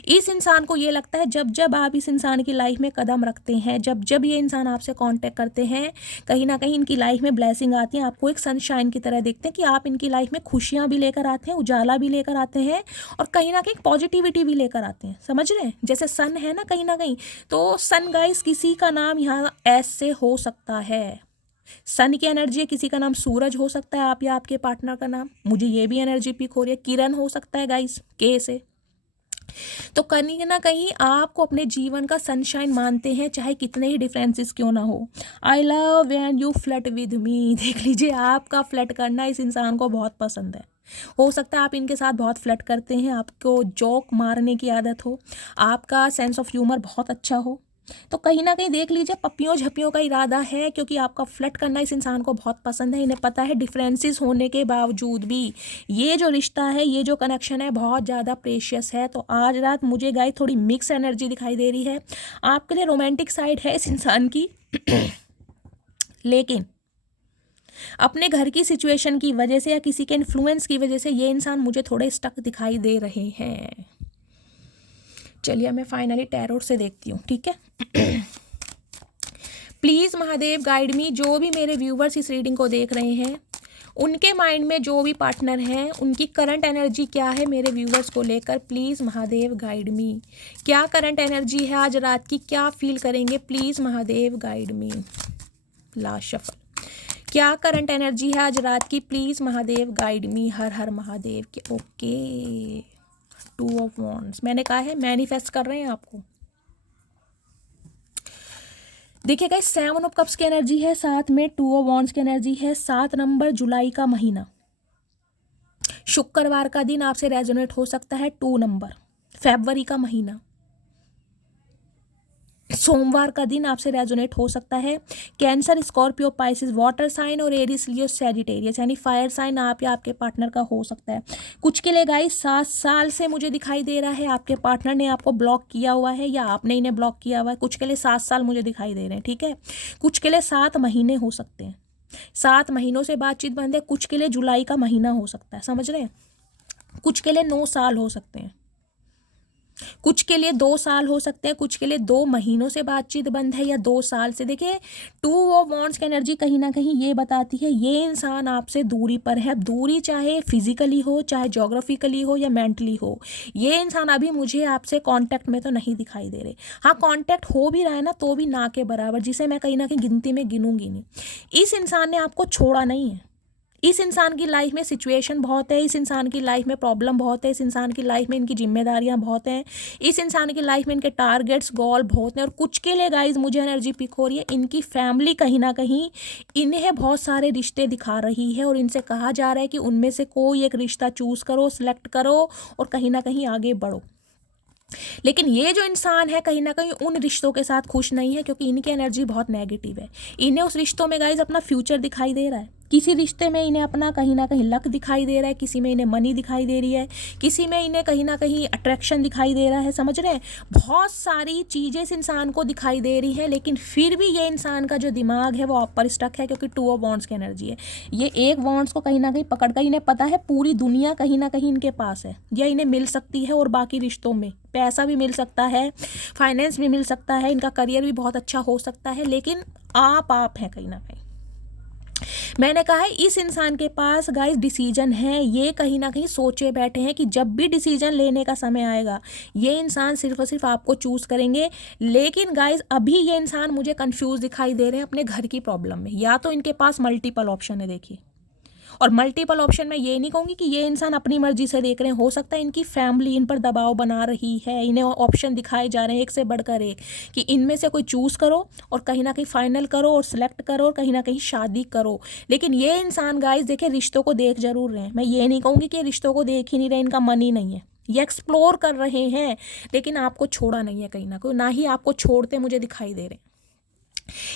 इस इंसान को ये लगता है जब जब आप इस इंसान की लाइफ में कदम रखते हैं, जब जब ये इंसान आपसे कांटेक्ट करते हैं, कहीं ना कहीं इनकी लाइफ में ब्लेसिंग आती है, आपको एक सनशाइन की तरह देखते हैं कि आप इनकी लाइफ में खुशियाँ भी लेकर आते हैं, उजाला भी लेकर आते हैं और कहीं ना कहीं पॉजिटिविटी भी लेकर आते हैं। समझ रहे हैं? जैसे सन है ना कहीं ना कहीं, तो सन गाइस किसी का नाम यहाँ एस से हो सकता है। सन की एनर्जी है, किसी का नाम सूरज हो सकता है, आप या आपके पार्टनर का नाम। मुझे ये भी एनर्जी पिक हो रही है, किरण हो सकता है गाइस, के से। तो कहीं ना कहीं आपको अपने जीवन का सनशाइन मानते हैं, चाहे कितने ही डिफरेंसेस क्यों ना हो। I love when you flirt with me. देख लीजिए, आपका फ्लर्ट करना इस इंसान को बहुत पसंद है। हो सकता है आप इनके साथ बहुत फ्लर्ट करते हैं, आपको जोक मारने की आदत हो, आपका सेंस ऑफ ह्यूमर बहुत अच्छा हो। तो कहीं ना कहीं देख लीजिए, पप्पियों झप्पियों का इरादा है, क्योंकि आपका फ्लर्ट करना इस इंसान को बहुत पसंद है। इन्हें पता है डिफरेंसेस होने के बावजूद भी ये जो रिश्ता है, ये जो कनेक्शन है, बहुत ज़्यादा प्रेशियस है। तो आज रात मुझे गाइस थोड़ी मिक्स एनर्जी दिखाई दे रही है। आपके लिए रोमांटिक साइड है इस इंसान की लेकिन अपने घर की सिचुएशन की वजह से या किसी के इन्फ्लुएंस की वजह से ये इंसान मुझे थोड़े स्टक दिखाई दे रहे हैं। चलिए मैं फाइनली टैरोट से देखती हूँ, ठीक है। प्लीज़ महादेव गाइड मी। जो भी मेरे व्यूवर्स इस रीडिंग को देख रहे हैं, उनके माइंड में जो भी पार्टनर हैं, उनकी करंट एनर्जी क्या है मेरे व्यूवर्स को लेकर, प्लीज़ महादेव गाइड मी। क्या करंट एनर्जी है आज रात की, क्या फील करेंगे, please Mahadev guide me. Last shuffle. क्या करंट एनर्जी है आज रात की, प्लीज़ महादेव गाइड मी। हर हर महादेव के। Okay, 2 of wands. मैंने कहा है मैनिफेस्ट कर रहे हैं आपको। देखिए गाइस, 7 ऑफ कप्स की एनर्जी है, साथ में 2 ऑफ वॉन्ड्स की एनर्जी है। 7 नंबर जुलाई का महीना, शुक्रवार का दिन आपसे रेजोनेट हो सकता है। 2 नंबर फरवरी का महीना, सोमवार का दिन आपसे रेजोनेट हो सकता है। Cancer, Scorpio, Pisces, water sign और एरिस, लियो, सैजिटेरियस, यानी फायर साइन आप या आपके पार्टनर का हो सकता है। कुछ के लिए गाइस 7 साल से मुझे दिखाई दे रहा है आपके पार्टनर ने आपको ब्लॉक किया हुआ है या आपने इन्हें ब्लॉक किया हुआ है। कुछ के लिए 7 साल मुझे दिखाई दे रहे हैं, ठीक है। कुछ के लिए 7 महीने हो सकते हैं, 7 महीनों से बातचीत बंद है। कुछ के लिए जुलाई का महीना हो सकता है, समझ रहे हैं। कुछ के लिए 9 साल हो सकते हैं, कुछ के लिए 2 साल हो सकते हैं, कुछ के लिए 2 महीनों से बातचीत बंद है या 2 साल से। देखिए, 2 ऑफ वॉन्ड्स की एनर्जी कहीं ना कहीं ये बताती है ये इंसान आपसे दूरी पर है। दूरी चाहे फिजिकली हो, चाहे ज्योग्राफिकली हो या मेंटली हो, ये इंसान अभी मुझे आपसे कांटेक्ट में तो नहीं दिखाई दे रहे। हाँ, कांटेक्ट हो भी रहा है ना, तो भी ना के बराबर, जिसे मैं कहीं ना कहीं गिनती में गिनूंगी नहीं। इस इंसान ने आपको छोड़ा नहीं है। इस इंसान की लाइफ में सिचुएशन बहुत है, इस इंसान की लाइफ में प्रॉब्लम बहुत है, इस इंसान की लाइफ में इनकी जिम्मेदारियां बहुत हैं, इस इंसान की लाइफ में इनके टारगेट्स गोल बहुत हैं। और कुछ के लिए गाइज मुझे एनर्जी पिक हो रही है, इनकी फैमिली कहीं ना कहीं इन्हें बहुत सारे रिश्ते दिखा रही है और इनसे कहा जा रहा है कि उनमें से कोई एक रिश्ता चूज करो, सिलेक्ट करो और कहीं ना कहीं आगे बढ़ो। लेकिन ये जो इंसान है कहीं ना कहीं उन रिश्तों के साथ खुश नहीं है, क्योंकि इनकी एनर्जी बहुत नेगेटिव है। इन्हें उस रिश्तों में गाइज अपना फ्यूचर दिखाई दे रहा है, किसी रिश्ते में इन्हें अपना कहीं ना कहीं लक दिखाई दे रहा है, किसी में इन्हें मनी दिखाई दे रही है, किसी में इन्हें कहीं ना कहीं अट्रैक्शन दिखाई दे रहा है। समझ रहे हैं, बहुत सारी चीज़ें इस इंसान को दिखाई दे रही है, लेकिन फिर भी ये इंसान का जो दिमाग है वो आप पर स्टक है, क्योंकि 2 ऑफ वॉन्ड्स की एनर्जी है। ये एक वॉन्ड्स को कहीं ना कहीं पकड़ कर, इन्हें पता है पूरी दुनिया कहीं ना कहीं इनके पास है, या इन्हें मिल सकती है। और बाकी रिश्तों में पैसा भी मिल सकता है, फाइनेंस भी मिल सकता है, इनका करियर भी बहुत अच्छा हो सकता है, लेकिन आप हैं कहीं ना कहीं। मैंने कहा है इस इंसान के पास गाइस डिसीजन है, ये कहीं ना कहीं सोचे बैठे हैं कि जब भी डिसीजन लेने का समय आएगा ये इंसान सिर्फ और सिर्फ आपको चूज करेंगे। लेकिन गाइस अभी ये इंसान मुझे कंफ्यूज दिखाई दे रहे हैं अपने घर की प्रॉब्लम में। या तो इनके पास मल्टीपल ऑप्शन है, देखिए, और मल्टीपल ऑप्शन में ये नहीं कहूँगी कि ये इंसान अपनी मर्जी से देख रहे हैं, हो सकता है इनकी फैमिली इन पर दबाव बना रही है, इन्हें ऑप्शन दिखाए जा रहे हैं एक से बढ़कर एक कि इनमें से कोई चूज़ करो और कहीं ना कहीं फाइनल करो और सिलेक्ट करो और कहीं ना कहीं शादी करो। लेकिन ये इंसान गाइस देखिए रिश्तों को देख जरूर रहे हैं, मैं ये नहीं कहूँगी कि रिश्तों को देख ही नहीं रहे, इनका मन ही नहीं है, ये एक्सप्लोर कर रहे हैं, लेकिन आपको छोड़ा नहीं है कहीं ना कहीं, ना ही आपको छोड़ते मुझे दिखाई दे रहे हैं।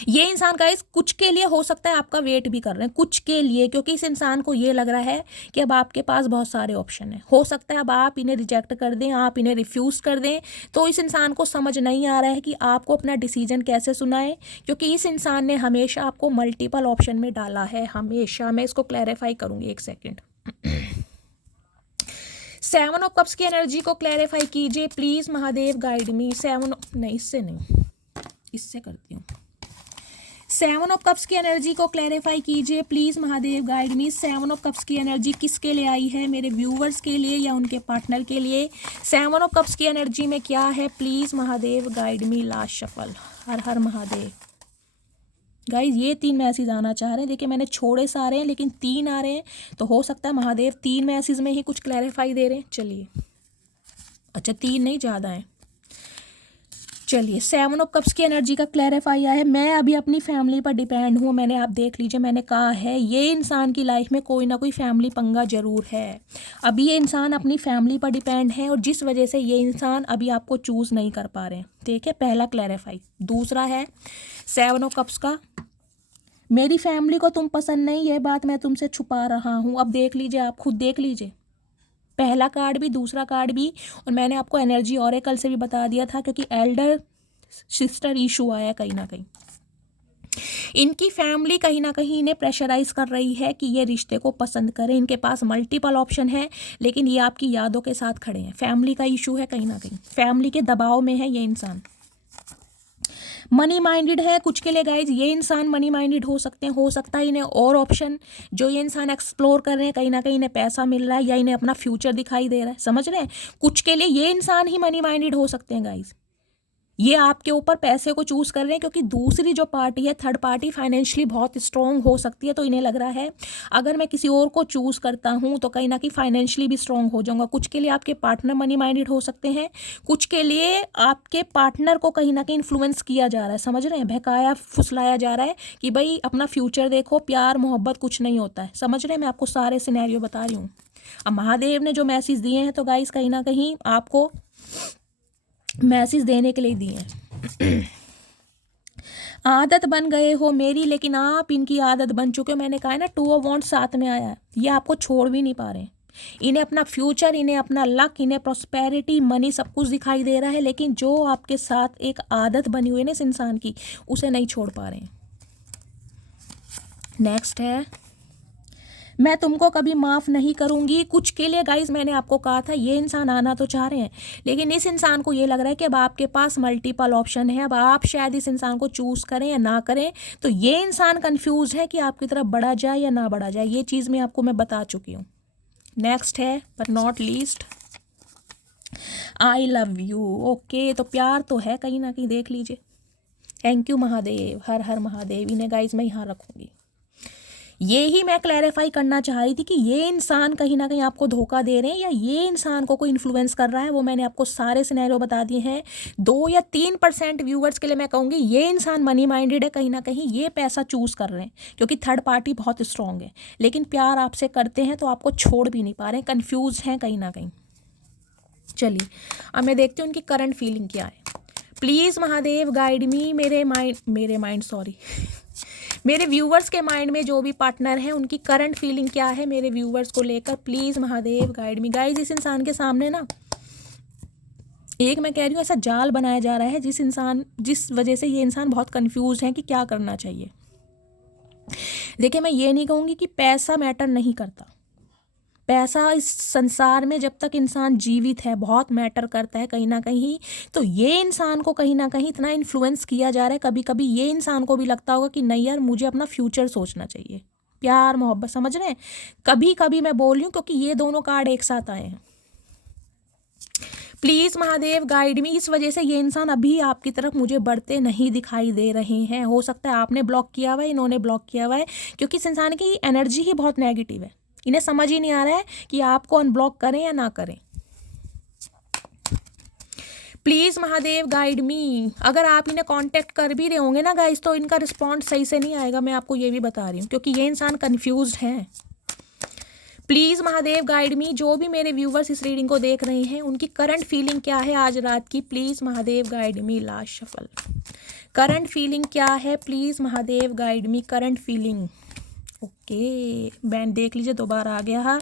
ये इंसान गाइस कुछ के लिए हो सकता है आपका वेट भी कर रहे हैं, कुछ के लिए, क्योंकि इस इंसान को ये लग रहा है कि अब आपके पास बहुत सारे ऑप्शन हैं। हो सकता है अब आप इन्हें रिजेक्ट कर दें, आप इन्हें रिफ्यूज़ कर दें, तो इस इंसान को समझ नहीं आ रहा है कि आपको अपना डिसीजन कैसे सुनाए, क्योंकि इस इंसान ने हमेशा आपको मल्टीपल ऑप्शन में डाला है, हमेशा। मैं इसको क्लैरिफाई करूँगी, एक सेकेंड। सेवन ऑफ कप्स की एनर्जी को क्लैरिफाई कीजिए प्लीज महादेव, गाइड मी। नहीं, इससे नहीं, इससे करती हूँ। सेवन ऑफ कप्स की एनर्जी को क्लैरिफाई कीजिए please Mahadev, guide me. Seven of cups की एनर्जी किसके लिए आई है, मेरे व्यूवर्स के लिए या उनके पार्टनर के लिए? सेवन ऑफ कप्स की एनर्जी में क्या है please Mahadev, guide me. Last shuffle. Har Har Mahadev. Guys ये 3 मैसेज आना चाह रहे हैं। देखिए मैंने छोड़े सारे हैं लेकिन 3 आ रहे हैं, तो हो सकता है महादेव 3 मैसेज में ही कुछ क्लैरिफाई दे रहे हैं। चलिए, अच्छा 3 नहीं, ज़्यादा है। चलिए, सेवन ऑफ कप्स की एनर्जी का क्लैरिफाई आया है। मैं अभी अपनी फैमिली पर डिपेंड हूँ। मैंने, आप देख लीजिए, मैंने कहा है ये इंसान की लाइफ में कोई ना कोई फैमिली पंगा जरूर है। अभी ये इंसान अपनी फैमिली पर डिपेंड है और जिस वजह से ये इंसान अभी आपको चूज़ नहीं कर पा रहे हैं। ठीक है, पहला क्लैरिफाई। दूसरा है सेवन ऑफ कप्स का, मेरी फैमिली को तुम पसंद नहीं, ये बात मैं तुमसे छुपा रहा हूँ। अब देख लीजिए, आप खुद देख लीजिए, पहला कार्ड भी दूसरा कार्ड भी। और मैंने आपको एनर्जी ऑरेकल से भी बता दिया था क्योंकि एल्डर सिस्टर इशू आया कहीं ना कहीं। इनकी फैमिली कहीं ना कहीं इन्हें प्रेशराइज कर रही है कि ये रिश्ते को पसंद करें। इनके पास मल्टीपल ऑप्शन है लेकिन ये आपकी यादों के साथ खड़े हैं। फैमिली का इशू है कहीं ना कहीं, फैमिली के दबाव में है ये इंसान। मनी माइंडेड है कुछ के लिए गाइज, ये इंसान मनी माइंडेड हो सकते हैं। हो सकता है इन्हें और ऑप्शन जो ये इंसान एक्सप्लोर कर रहे हैं, कहीं ना कहीं इन्हें पैसा मिल रहा है या इन्हें अपना फ्यूचर दिखाई दे रहा है। समझ रहे हैं, कुछ के लिए ये इंसान ही मनी माइंडेड हो सकते हैं गाइज। ये आपके ऊपर पैसे को चूज कर रहे हैं क्योंकि दूसरी जो पार्टी है, थर्ड पार्टी, फाइनेंशियली बहुत स्ट्रांग हो सकती है। तो इन्हें लग रहा है अगर मैं किसी और को चूज करता हूं तो कहीं ना कहीं फाइनेंशियली भी स्ट्रांग हो जाऊंगा। कुछ के लिए आपके पार्टनर मनी माइंडेड हो सकते हैं, कुछ के लिए आपके पार्टनर को कहीं ना कहीं इन्फ्लुएंस किया जा रहा है। समझ रहे हैं, बहकाया फुसलाया जा रहा है कि भाई अपना फ्यूचर देखो, प्यार मोहब्बत कुछ नहीं होता है। समझ रहे हैं, मैं आपको सारे सिनेरियो बता रही हूँ। अब महादेव ने जो मैसेज दिए हैं तो गाइस कहीं ना कहीं आपको मैसेज देने के लिए दिए हैं। आदत बन गए हो मेरी, लेकिन आप इनकी आदत बन चुके हो। मैंने कहा है ना, 2 ऑफ वांड्स साथ में आया है। ये आपको छोड़ भी नहीं पा रहे हैं। इन्हें अपना फ्यूचर, इन्हें अपना लक, इन्हें प्रॉस्पेरिटी, मनी सब कुछ दिखाई दे रहा है लेकिन जो आपके साथ एक आदत बनी हुई है ना इस इंसान की, उसे नहीं छोड़ पा रहे हैं। नेक्स्ट है, मैं तुमको कभी माफ़ नहीं करूंगी। कुछ के लिए गाइज मैंने आपको कहा था ये इंसान आना तो चाह रहे हैं लेकिन इस इंसान को ये लग रहा है कि अब आपके पास मल्टीपल ऑप्शन है। अब आप शायद इस इंसान को चूज़ करें या ना करें। तो ये इंसान कंफ्यूज है कि आपकी तरफ बढ़ा जाए या ना बढ़ा जाए। ये चीज़ मैं आपको बता चुकी हूँ। नेक्स्ट है but not least, I love you. Okay, तो प्यार तो है कहीं ना कहीं, देख लीजिए। थैंक यू महादेव, हर हर महादेव। इन्हें गाइज मैं यहाँ रखूँगी। ये ही मैं क्लैरिफाई करना चाह रही थी कि ये इंसान कहीं ना कहीं आपको धोखा दे रहे हैं या ये इंसान को कोई इन्फ्लुएंस कर रहा है। वो मैंने आपको सारे सिनेरियो बता दिए हैं। 2 या 3% व्यूवर्स के लिए मैं कहूँगी ये इंसान मनी माइंडेड है कहीं ना कहीं, ये पैसा चूज़ कर रहे हैं क्योंकि थर्ड पार्टी बहुत स्ट्रांग है लेकिन प्यार आपसे करते हैं तो आपको छोड़ भी नहीं पा रहे हैं, कन्फ्यूज हैं कहीं ना कहीं। चलिए अब मैं देखती हूँ उनकी करंट फीलिंग क्या है। प्लीज़ महादेव गाइड मी। मेरे व्यूवर्स के माइंड में जो भी पार्टनर हैं उनकी करंट फीलिंग क्या है मेरे व्यूवर्स को लेकर। Please Mahadev guide me. Guys इस इंसान के सामने ना एक, मैं कह रही हूँ, ऐसा जाल बनाया जा रहा है जिस वजह से ये इंसान बहुत कंफ्यूज है कि क्या करना चाहिए। देखिए मैं ये नहीं कहूँगी कि पैसा मैटर नहीं करता। पैसा इस संसार में जब तक इंसान जीवित है बहुत मैटर करता है कहीं ना कहीं। तो ये इंसान को कहीं ना कहीं इतना इन्फ्लुएंस किया जा रहा है, कभी कभी ये इंसान को भी लगता होगा कि नहीं यार मुझे अपना फ्यूचर सोचना चाहिए, प्यार मोहब्बत। समझ रहे हैं, कभी कभी मैं बोल रही हूँ क्योंकि ये दोनों कार्ड एक साथ आए हैं। प्लीज़ महादेव गाइड मी। इस वजह से ये इंसान अभी आपकी तरफ मुझे बढ़ते नहीं दिखाई दे रहे हैं। हो सकता है आपने ब्लॉक किया हुआ है, इन्होंने ब्लॉक किया हुआ है क्योंकि इस इंसान की एनर्जी ही बहुत नेगेटिव है। इन्हें समझ ही नहीं आ रहा है कि आपको अनब्लॉक करें या ना करें। प्लीज़ महादेव गाइड मी। अगर आप इन्हें कांटेक्ट कर भी रहे होंगे ना गाइस तो इनका रिस्पॉन्स सही से नहीं आएगा, मैं आपको ये भी बता रही हूँ क्योंकि ये इंसान कंफ्यूज्ड है। प्लीज़ महादेव गाइड मी। जो भी मेरे व्यूवर्स इस रीडिंग को देख रहे हैं उनकी करंट फीलिंग क्या है आज रात की। Please Mahadev guide me. Last shuffle, current feeling क्या है please Mahadev guide me. Current feeling okay band देख लीजिए, दोबारा आ गया है।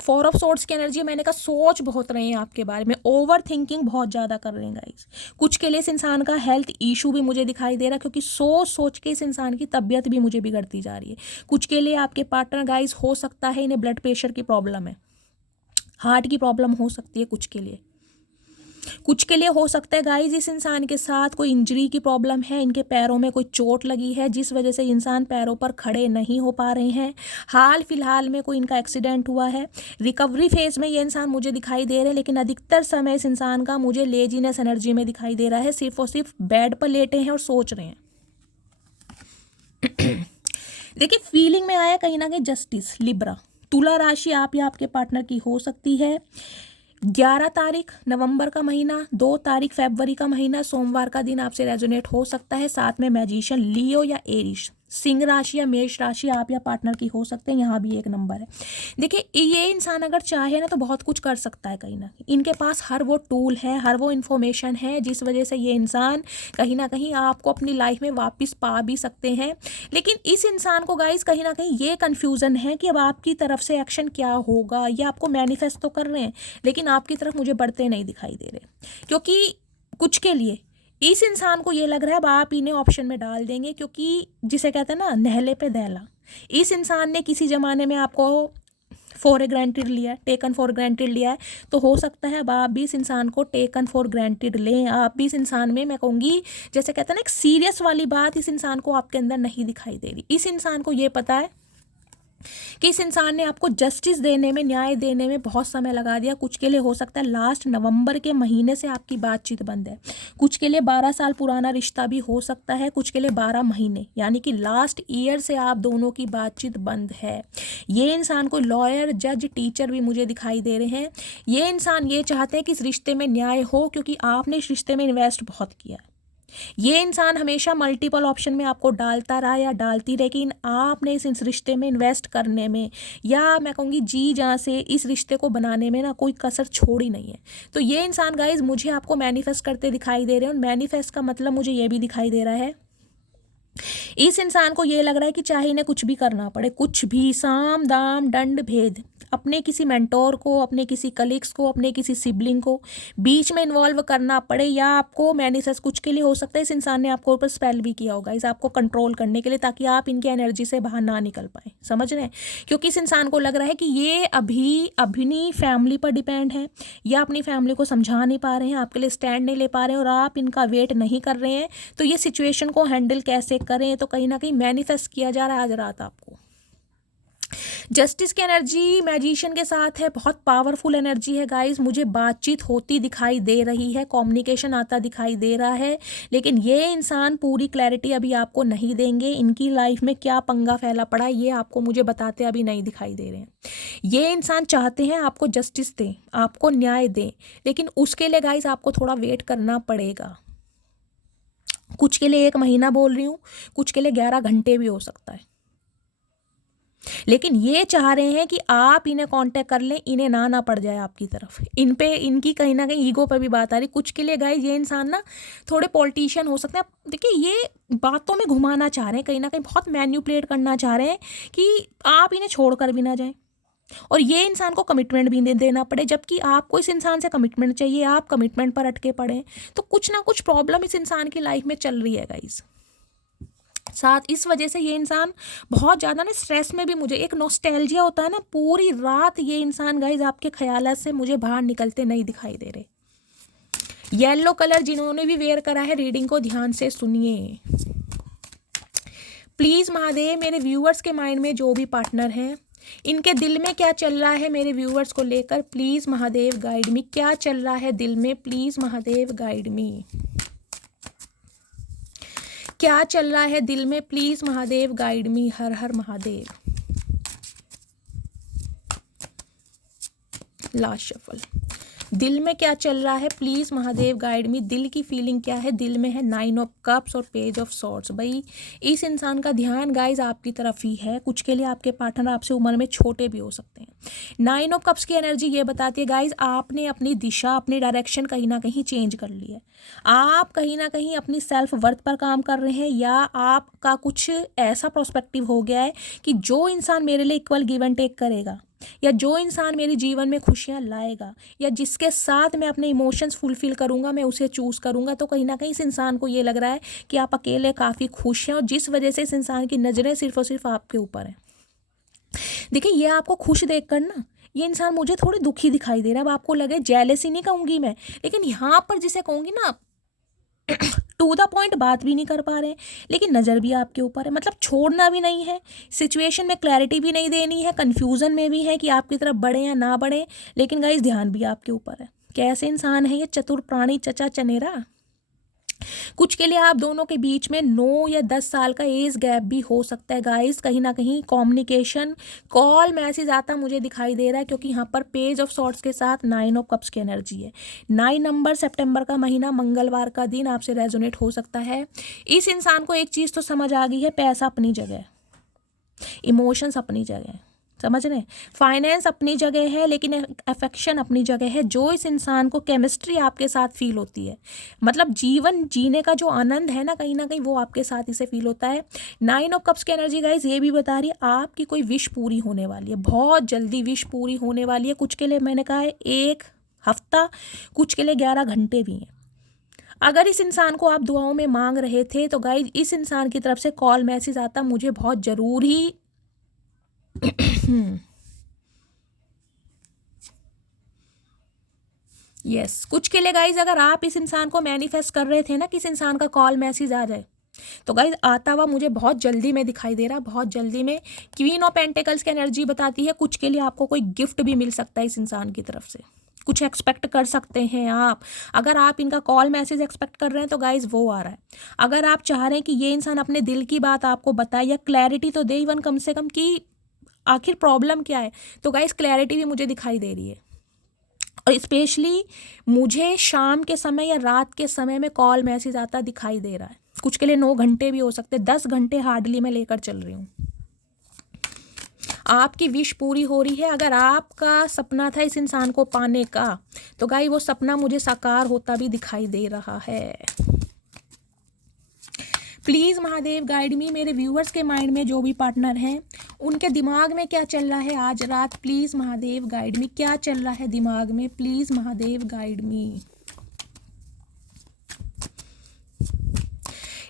4 ऑफ सोर्ड्स की एनर्जी। मैंने कहा सोच बहुत रहे हैं आपके बारे में, ओवर थिंकिंग बहुत ज़्यादा कर रहे हैं गाइस। कुछ के लिए इस इंसान का हेल्थ इशू भी मुझे दिखाई दे रहा है क्योंकि सोच के इस इंसान की तबीयत भी मुझे बिगड़ती जा रही है। कुछ के लिए आपके पार्टनर गाइस हो सकता है इन्हें ब्लड प्रेशर की प्रॉब्लम है। हार्ट की प्रॉब्लम हो सकती है कुछ के लिए। कुछ के लिए हो सकता है गाइज इस इंसान के साथ कोई इंजरी की प्रॉब्लम है, इनके पैरों में कोई चोट लगी है जिस वजह से इंसान पैरों पर खड़े नहीं हो पा रहे हैं। हाल फिलहाल में कोई इनका एक्सीडेंट हुआ है। रिकवरी फेज में ये इंसान मुझे दिखाई दे रहे हैं, लेकिन अधिकतर समय इस इंसान का मुझे लेजीनेस एनर्जी में दिखाई दे रहा है। सिर्फ और सिर्फ बेड पर लेटे हैं और सोच रहे हैं। देखिए फीलिंग में आया कहीं ना कहीं जस्टिस। लिब्रा, तुला राशि आप या आपके पार्टनर की हो सकती है। 11 तारीख नवंबर का महीना, 2 तारीख फरवरी का महीना, सोमवार का दिन आपसे रेजोनेट हो सकता है। साथ में मैजिशियन, लियो या एरिस, सिंह राशि या मेष राशि आप या पार्टनर की हो सकते हैं। यहाँ भी एक नंबर है। देखिए ये इंसान अगर चाहे ना तो बहुत कुछ कर सकता है। कहीं ना कहीं इनके पास हर वो टूल है, हर वो इन्फॉर्मेशन है जिस वजह से ये इंसान कहीं ना कहीं आपको अपनी लाइफ में वापस पा भी सकते हैं। लेकिन इस इंसान को गाइस कहीं ना कहीं ये कन्फ्यूज़न है कि अब आपकी तरफ से एक्शन क्या होगा। ये आपको मैनिफेस्ट तो कर रहे हैं लेकिन आपकी तरफ मुझे बढ़ते नहीं दिखाई दे रहे, क्योंकि कुछ के लिए इस इंसान को ये लग रहा है अब आप इन्हें ऑप्शन में डाल देंगे, क्योंकि जिसे कहते हैं ना नहले पे दहला। इस इंसान ने किसी ज़माने में आपको फॉर ग्रांटेड लिया है, टेकन फॉर ग्रांटेड लिया है, तो हो सकता है अब आप भी इस इंसान को टेकन फॉर ग्रांटेड लें। आप भी इस इंसान में, मैं कहूँगी जैसे कहते हैं ना एक सीरियस वाली बात इस इंसान को आपके अंदर नहीं दिखाई दे रही। इस इंसान को ये पता है कि इस इंसान ने आपको जस्टिस देने में, न्याय देने में बहुत समय लगा दिया। कुछ के लिए हो सकता है लास्ट नवंबर के महीने से आपकी बातचीत बंद है। कुछ के लिए 12 साल पुराना रिश्ता भी हो सकता है। कुछ के लिए 12 महीने यानी कि लास्ट ईयर से आप दोनों की बातचीत बंद है। ये इंसान को लॉयर, जज, टीचर भी मुझे दिखाई दे रहे हैं। ये इंसान ये चाहते हैं कि इस रिश्ते में न्याय हो, क्योंकि आपने इस रिश्ते में इन्वेस्ट बहुत किया। ये इंसान हमेशा मल्टीपल ऑप्शन में आपको डालता रहा या डालती रही, लेकिन आपने इस रिश्ते में इन्वेस्ट करने में या मैं कहूँगी जी जान से इस रिश्ते को बनाने में ना कोई कसर छोड़ी नहीं है। तो ये इंसान गाइज मुझे आपको मैनिफेस्ट करते दिखाई दे रहे हैं। और मैनिफेस्ट का मतलब मुझे ये भी दिखाई दे रहा है इस इंसान को ये लग रहा है कि चाहे इन्हें कुछ भी करना पड़े, कुछ भी, साम दाम दंड भेद, अपने किसी मेंटोर को, अपने किसी कलीग्स को, अपने किसी सिबलिंग को बीच में इन्वॉल्व करना पड़े, या आपको मैनिफेस्ट कुछ के लिए हो सकता है इस इंसान ने आपको ऊपर स्पेल भी किया होगा इस आपको कंट्रोल करने के लिए, ताकि आप इनकी एनर्जी से बाहर ना निकल पाए। समझ रहे हैं? क्योंकि इस इंसान को लग रहा है कि ये अभी अपनी फैमिली पर डिपेंड है, या अपनी फैमिली को समझा नहीं पा रहे हैं, आपके लिए स्टैंड नहीं ले पा रहे हैं और आप इनका वेट नहीं कर रहे हैं। तो ये सिचुएशन को हैंडल कैसे करें, तो कहीं ना कहीं मैनिफेस्ट किया जा रहा है आज रात आपको। जस्टिस की एनर्जी मैजिशियन के साथ है, बहुत पावरफुल एनर्जी है गाइस। मुझे बातचीत होती दिखाई दे रही है, कम्युनिकेशन आता दिखाई दे रहा है, लेकिन ये इंसान पूरी क्लैरिटी अभी आपको नहीं देंगे। इनकी लाइफ में क्या पंगा फैला पड़ा है ये आपको मुझे बताते अभी नहीं दिखाई दे रहे हैं। ये इंसान चाहते हैं आपको जस्टिस दें, आपको न्याय दें, लेकिन उसके लिए गाइस आपको थोड़ा वेट करना पड़ेगा। कुछ के लिए 1 महीना बोल रही हूँ, कुछ के लिए 11 घंटे भी हो सकता है, लेकिन ये चाह रहे हैं कि आप इन्हें कांटेक्ट कर लें, इन्हें ना पड़ जाए आपकी तरफ। इन पे इनकी कहीं ना कहीं ईगो पर भी बात आ रही। कुछ के लिए गाइस ये इंसान ना थोड़े पॉलिटिशियन हो सकते हैं। देखिए ये बातों में घुमाना चाह रहे हैं, कहीं ना कहीं बहुत मैन्युपुलेट करना चाह रहे हैं कि आप इन्हें छोड़कर भी ना जाएं, और ये इंसान को कमिटमेंट भी देना पड़े, जबकि आपको इस इंसान से कमिटमेंट चाहिए, आप कमिटमेंट पर अटके पड़े। तो कुछ ना कुछ प्रॉब्लम इस इंसान की लाइफ में चल रही है गाइस। साथ इस वजह से ये इंसान बहुत ज़्यादा ना स्ट्रेस में भी, मुझे एक नॉस्टैल्जिया होता है ना, पूरी रात ये इंसान गाइज आपके ख्यालात से मुझे बाहर निकलते नहीं दिखाई दे रहे। येलो कलर जिन्होंने भी वेयर करा है, रीडिंग को ध्यान से सुनिए प्लीज़। महादेव मेरे व्यूअर्स के माइंड में जो भी पार्टनर हैं, इनके दिल में क्या चल रहा है मेरे व्यूअर्स को लेकर, प्लीज़ महादेव गाइड मी। क्या चल रहा है दिल में, प्लीज़ महादेव गाइड मी। क्या चल रहा है दिल में, please Mahadev guide me. Her Har Mahadev. Last shuffle. दिल में क्या चल रहा है, प्लीज महादेव गाइड मी। दिल की फीलिंग क्या है, दिल में है 9 ऑफ कप्स और पेज ऑफ सॉर्ड्स। भाई इस इंसान का ध्यान गाइज आपकी तरफ ही है। कुछ के लिए आपके पार्टनर आपसे उम्र में छोटे भी हो सकते हैं। 9 ऑफ कप्स की एनर्जी ये बताती है गाइज आपने अपनी दिशा, अपनी डायरेक्शन कहीं ना कहीं चेंज कर ली है। आप कहीं ना कहीं अपनी सेल्फ वर्थ पर काम कर रहे हैं, या आपका कुछ ऐसा प्रोस्पेक्टिव हो गया है कि जो इंसान मेरे लिए इक्वल गिव एंड टेक करेगा, या जो इंसान मेरे जीवन में खुशियाँ लाएगा, या जिसके साथ मैं अपने इमोशंस फुलफिल करूँगा, मैं उसे चूज़ करूँगा। तो कहीं ना कहीं इस इंसान को ये लग रहा है कि आप अकेले काफ़ी खुश हैं, और जिस वजह से इस इंसान की नज़रें सिर्फ और सिर्फ आपके ऊपर हैं। देखिए ये आपको खुश देखकर ना ये इंसान मुझे थोड़ी दुखी दिखाई दे रहा है। अब आपको लगे जेलेसी नहीं कहूँगी मैं, लेकिन यहाँ पर जिसे कहूँगी ना टू द पॉइंट बात भी नहीं कर पा रहे हैं, लेकिन नज़र भी आपके ऊपर है। मतलब छोड़ना भी नहीं है, सिचुएशन में क्लैरिटी भी नहीं देनी है, कन्फ्यूज़न में भी है कि आपकी तरफ बढ़े या ना बढ़े, लेकिन गाइस ध्यान भी आपके ऊपर है। कैसे इंसान है ये चतुर प्राणी चचा चनेरा। कुछ के लिए आप दोनों के बीच में 9 या 10 साल का एज गैप भी हो सकता है गाइस। कहीं ना कहीं कम्युनिकेशन कॉल मैसेज आता मुझे दिखाई दे रहा है, क्योंकि यहाँ पर पेज ऑफ सॉर्ट्स के साथ 9 ऑफ कप्स की एनर्जी है। 9 नंबर, सितंबर का महीना, मंगलवार का दिन आपसे रेजोनेट हो सकता है। इस इंसान को एक चीज़ तो समझ आ गई है, पैसा अपनी जगह, इमोशंस अपनी जगह, समझ रहे हैं, फाइनेंस अपनी जगह है, लेकिन अफेक्शन अपनी जगह है। जो इस इंसान को केमिस्ट्री आपके साथ फील होती है, मतलब जीवन जीने का जो आनंद है ना कहीं वो आपके साथ इसे फील होता है। 9 ऑफ कप्स की एनर्जी गाइज ये भी बता रही है आपकी कोई विश पूरी होने वाली है, बहुत जल्दी विश पूरी होने वाली है। कुछ के लिए मैंने कहा है 1 हफ्ता, कुछ के लिए 11 घंटे भी हैं। अगर इस इंसान को आप दुआओं में मांग रहे थे तो गाइज इस इंसान की तरफ से कॉल मैसेज आता मुझे बहुत ज़रूरी यस कुछ के लिए गाइज अगर आप इस इंसान को मैनिफेस्ट कर रहे थे ना कि इस इंसान का कॉल मैसेज आ जाए, तो गाइज आता हुआ मुझे बहुत जल्दी में दिखाई दे रहा, बहुत जल्दी में। क्वीन ऑफ पेंटिकल्स की एनर्जी बताती है कुछ के लिए आपको कोई गिफ्ट भी मिल सकता है इस इंसान की तरफ से, कुछ एक्सपेक्ट कर सकते हैं आप। अगर आप इनका कॉल मैसेज एक्सपेक्ट कर रहे हैं तो गाइज वो आ रहा है। अगर आप चाह रहे हैं कि ये इंसान अपने दिल की बात आपको बताए या क्लैरिटी तो दे इवन कम से कम कि आखिर प्रॉब्लम क्या है, तो गाइस क्लैरिटी भी मुझे दिखाई दे रही है। और स्पेशली मुझे शाम के समय या रात के समय में कॉल मैसेज आता दिखाई दे रहा है। कुछ के लिए 9 घंटे भी हो सकते, 10 घंटे हार्डली मैं लेकर चल रही हूँ। आपकी विश पूरी हो रही है। अगर आपका सपना था इस इंसान को पाने का, तो गाइस वो सपना मुझे साकार होता भी दिखाई दे रहा है। प्लीज़ महादेव गाइड मी, मेरे व्यूअर्स के माइंड में जो भी पार्टनर हैं उनके दिमाग में क्या चल रहा है आज रात, प्लीज़ महादेव गाइड मी, क्या चल रहा है दिमाग में, प्लीज़ महादेव गाइड मी।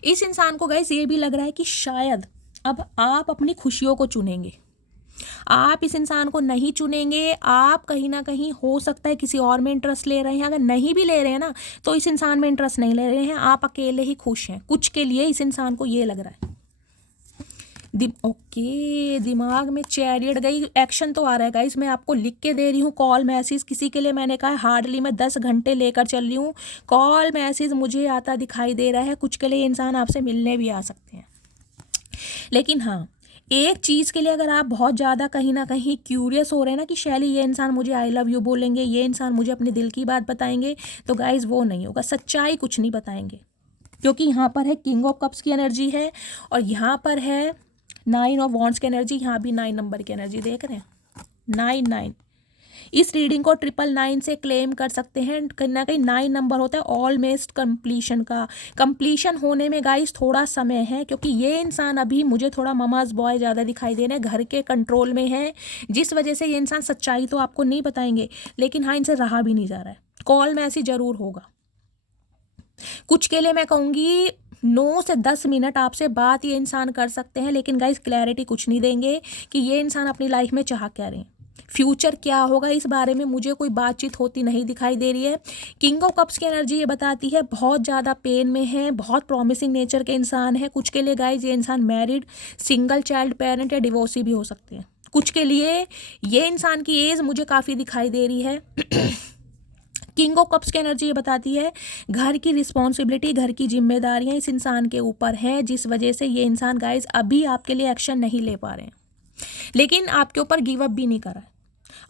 इस इंसान को गाइस ये भी लग रहा है कि शायद अब आप अपनी खुशियों को चुनेंगे, आप इस इंसान को नहीं चुनेंगे। आप कहीं ना कहीं हो सकता है किसी और में इंटरेस्ट ले रहे हैं, अगर नहीं भी ले रहे हैं ना तो इस इंसान में इंटरेस्ट नहीं ले रहे हैं, आप अकेले ही खुश हैं। कुछ के लिए इस इंसान को ये लग रहा है। ओके दिमाग में चैरियट गई, एक्शन तो आ रहा है गाइस, मैं आपको लिख के दे रही हूँ कॉल मैसेज। किसी के लिए मैंने कहा हार्डली मैं 10 घंटे लेकर चल रही हूँ, कॉल मैसेज मुझे आता दिखाई दे रहा है। कुछ के लिए इंसान आपसे मिलने भी आ सकते हैं, लेकिन हाँ एक चीज़ के लिए अगर आप बहुत ज़्यादा कहीं ना कहीं क्यूरियस हो रहे हैं ना कि शैली ये इंसान मुझे आई लव यू बोलेंगे, ये इंसान मुझे अपने दिल की बात बताएंगे, तो गाइज वो नहीं होगा, सच्चाई कुछ नहीं बताएंगे। क्योंकि यहाँ पर है किंग ऑफ कप्स की एनर्जी है और यहाँ पर है 9 ऑफ वॉन्ड्स की एनर्जी, यहाँ भी 9 नंबर की एनर्जी देख रहे हैं, 9 इस रीडिंग को 999 से क्लेम कर सकते हैं। कहीं ना कहीं 9 नंबर होता है ऑलमोस्ट कंप्लीशन का। कंप्लीशन होने में गाइस थोड़ा समय है, क्योंकि ये इंसान अभी मुझे थोड़ा ममाज बॉय ज़्यादा दिखाई दे रहे हैं, घर के कंट्रोल में है, जिस वजह से ये इंसान सच्चाई तो आपको नहीं बताएंगे, लेकिन हाँ इनसे रहा भी नहीं जा रहा है, कॉल में ऐसी ज़रूर होगा। कुछ के लिए मैं कहूँगी 9 से 10 मिनट आपसे बात ये इंसान कर सकते हैं, लेकिन गाइस क्लैरिटी कुछ नहीं देंगे कि ये इंसान अपनी लाइफ में चाह क्या रहे हैं, फ्यूचर क्या होगा, इस बारे में मुझे कोई बातचीत होती नहीं दिखाई दे रही है। किंग ऑफ कप्स की एनर्जी ये बताती है बहुत ज़्यादा पेन में है, बहुत प्रॉमिसिंग नेचर के इंसान है। कुछ के लिए गाइज ये इंसान मैरिड, सिंगल चाइल्ड पेरेंट या डिवोर्सी भी हो सकते हैं। कुछ के लिए ये इंसान की एज मुझे काफ़ी दिखाई दे रही है। किंग ऑफ कप्स की एनर्जी ये बताती है घर की रिस्पॉन्सिबिलिटी, घर की जिम्मेदारियां इस इंसान के ऊपर है, जिस वजह से ये इंसान गाइज अभी आपके लिए एक्शन नहीं ले पा रहे हैं, लेकिन आपके ऊपर गिव अप भी नहीं कर रहा है।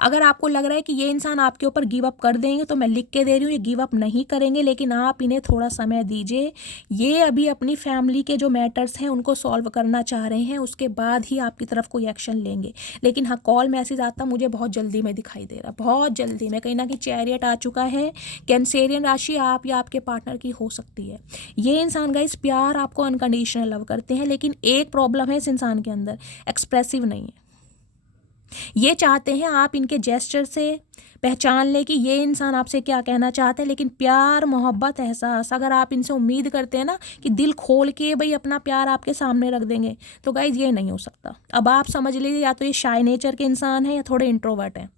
अगर आपको लग रहा है कि ये इंसान आपके ऊपर गिव अप कर देंगे, तो मैं लिख के दे रही हूँ ये गिव अप नहीं करेंगे, लेकिन आप इन्हें थोड़ा समय दीजिए। ये अभी अपनी फैमिली के जो मैटर्स हैं उनको सॉल्व करना चाह रहे हैं, उसके बाद ही आपकी तरफ कोई एक्शन लेंगे। लेकिन हाँ कॉल मैसेज आता मुझे बहुत जल्दी में दिखाई दे रहा, बहुत जल्दी में। कहीं ना कहीं चैरियट आ चुका है, कैंसेरियन राशि आप या आपके पार्टनर की हो सकती है। ये इंसान गाइस प्यार आपको अनकंडीशनल लव करते हैं, लेकिन एक प्रॉब्लम है इस इंसान के अंदर, एक्सप्रेसिव नहीं है। ये चाहते हैं आप इनके जेस्चर से पहचान लें कि ये इंसान आपसे क्या कहना चाहते हैं, लेकिन प्यार, मोहब्बत, एहसास अगर आप इनसे उम्मीद करते हैं ना कि दिल खोल के भाई अपना प्यार आपके सामने रख देंगे, तो गाइज ये नहीं हो सकता। अब आप समझ लीजिए या तो ये शाय नेचर के इंसान है या थोड़े इंट्रोवर्ट हैं।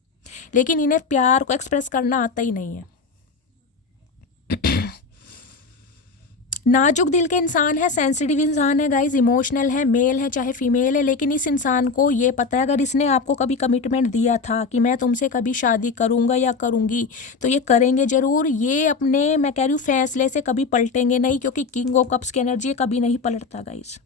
लेकिन इन्हें प्यार को एक्सप्रेस करना आता ही नहीं है। नाजुक दिल के इंसान है, सेंसिटिव इंसान है गाइज, इमोशनल है, मेल है चाहे फीमेल है, लेकिन इस इंसान को ये पता है अगर इसने आपको कभी कमिटमेंट दिया था कि मैं तुमसे कभी शादी करूंगा या करूंगी तो ये करेंगे ज़रूर। ये अपने मैं कह रही हूँ फैसले से कभी पलटेंगे नहीं, क्योंकि किंग ऑफ कप्स की एनर्जी कभी नहीं पलटता गाइज।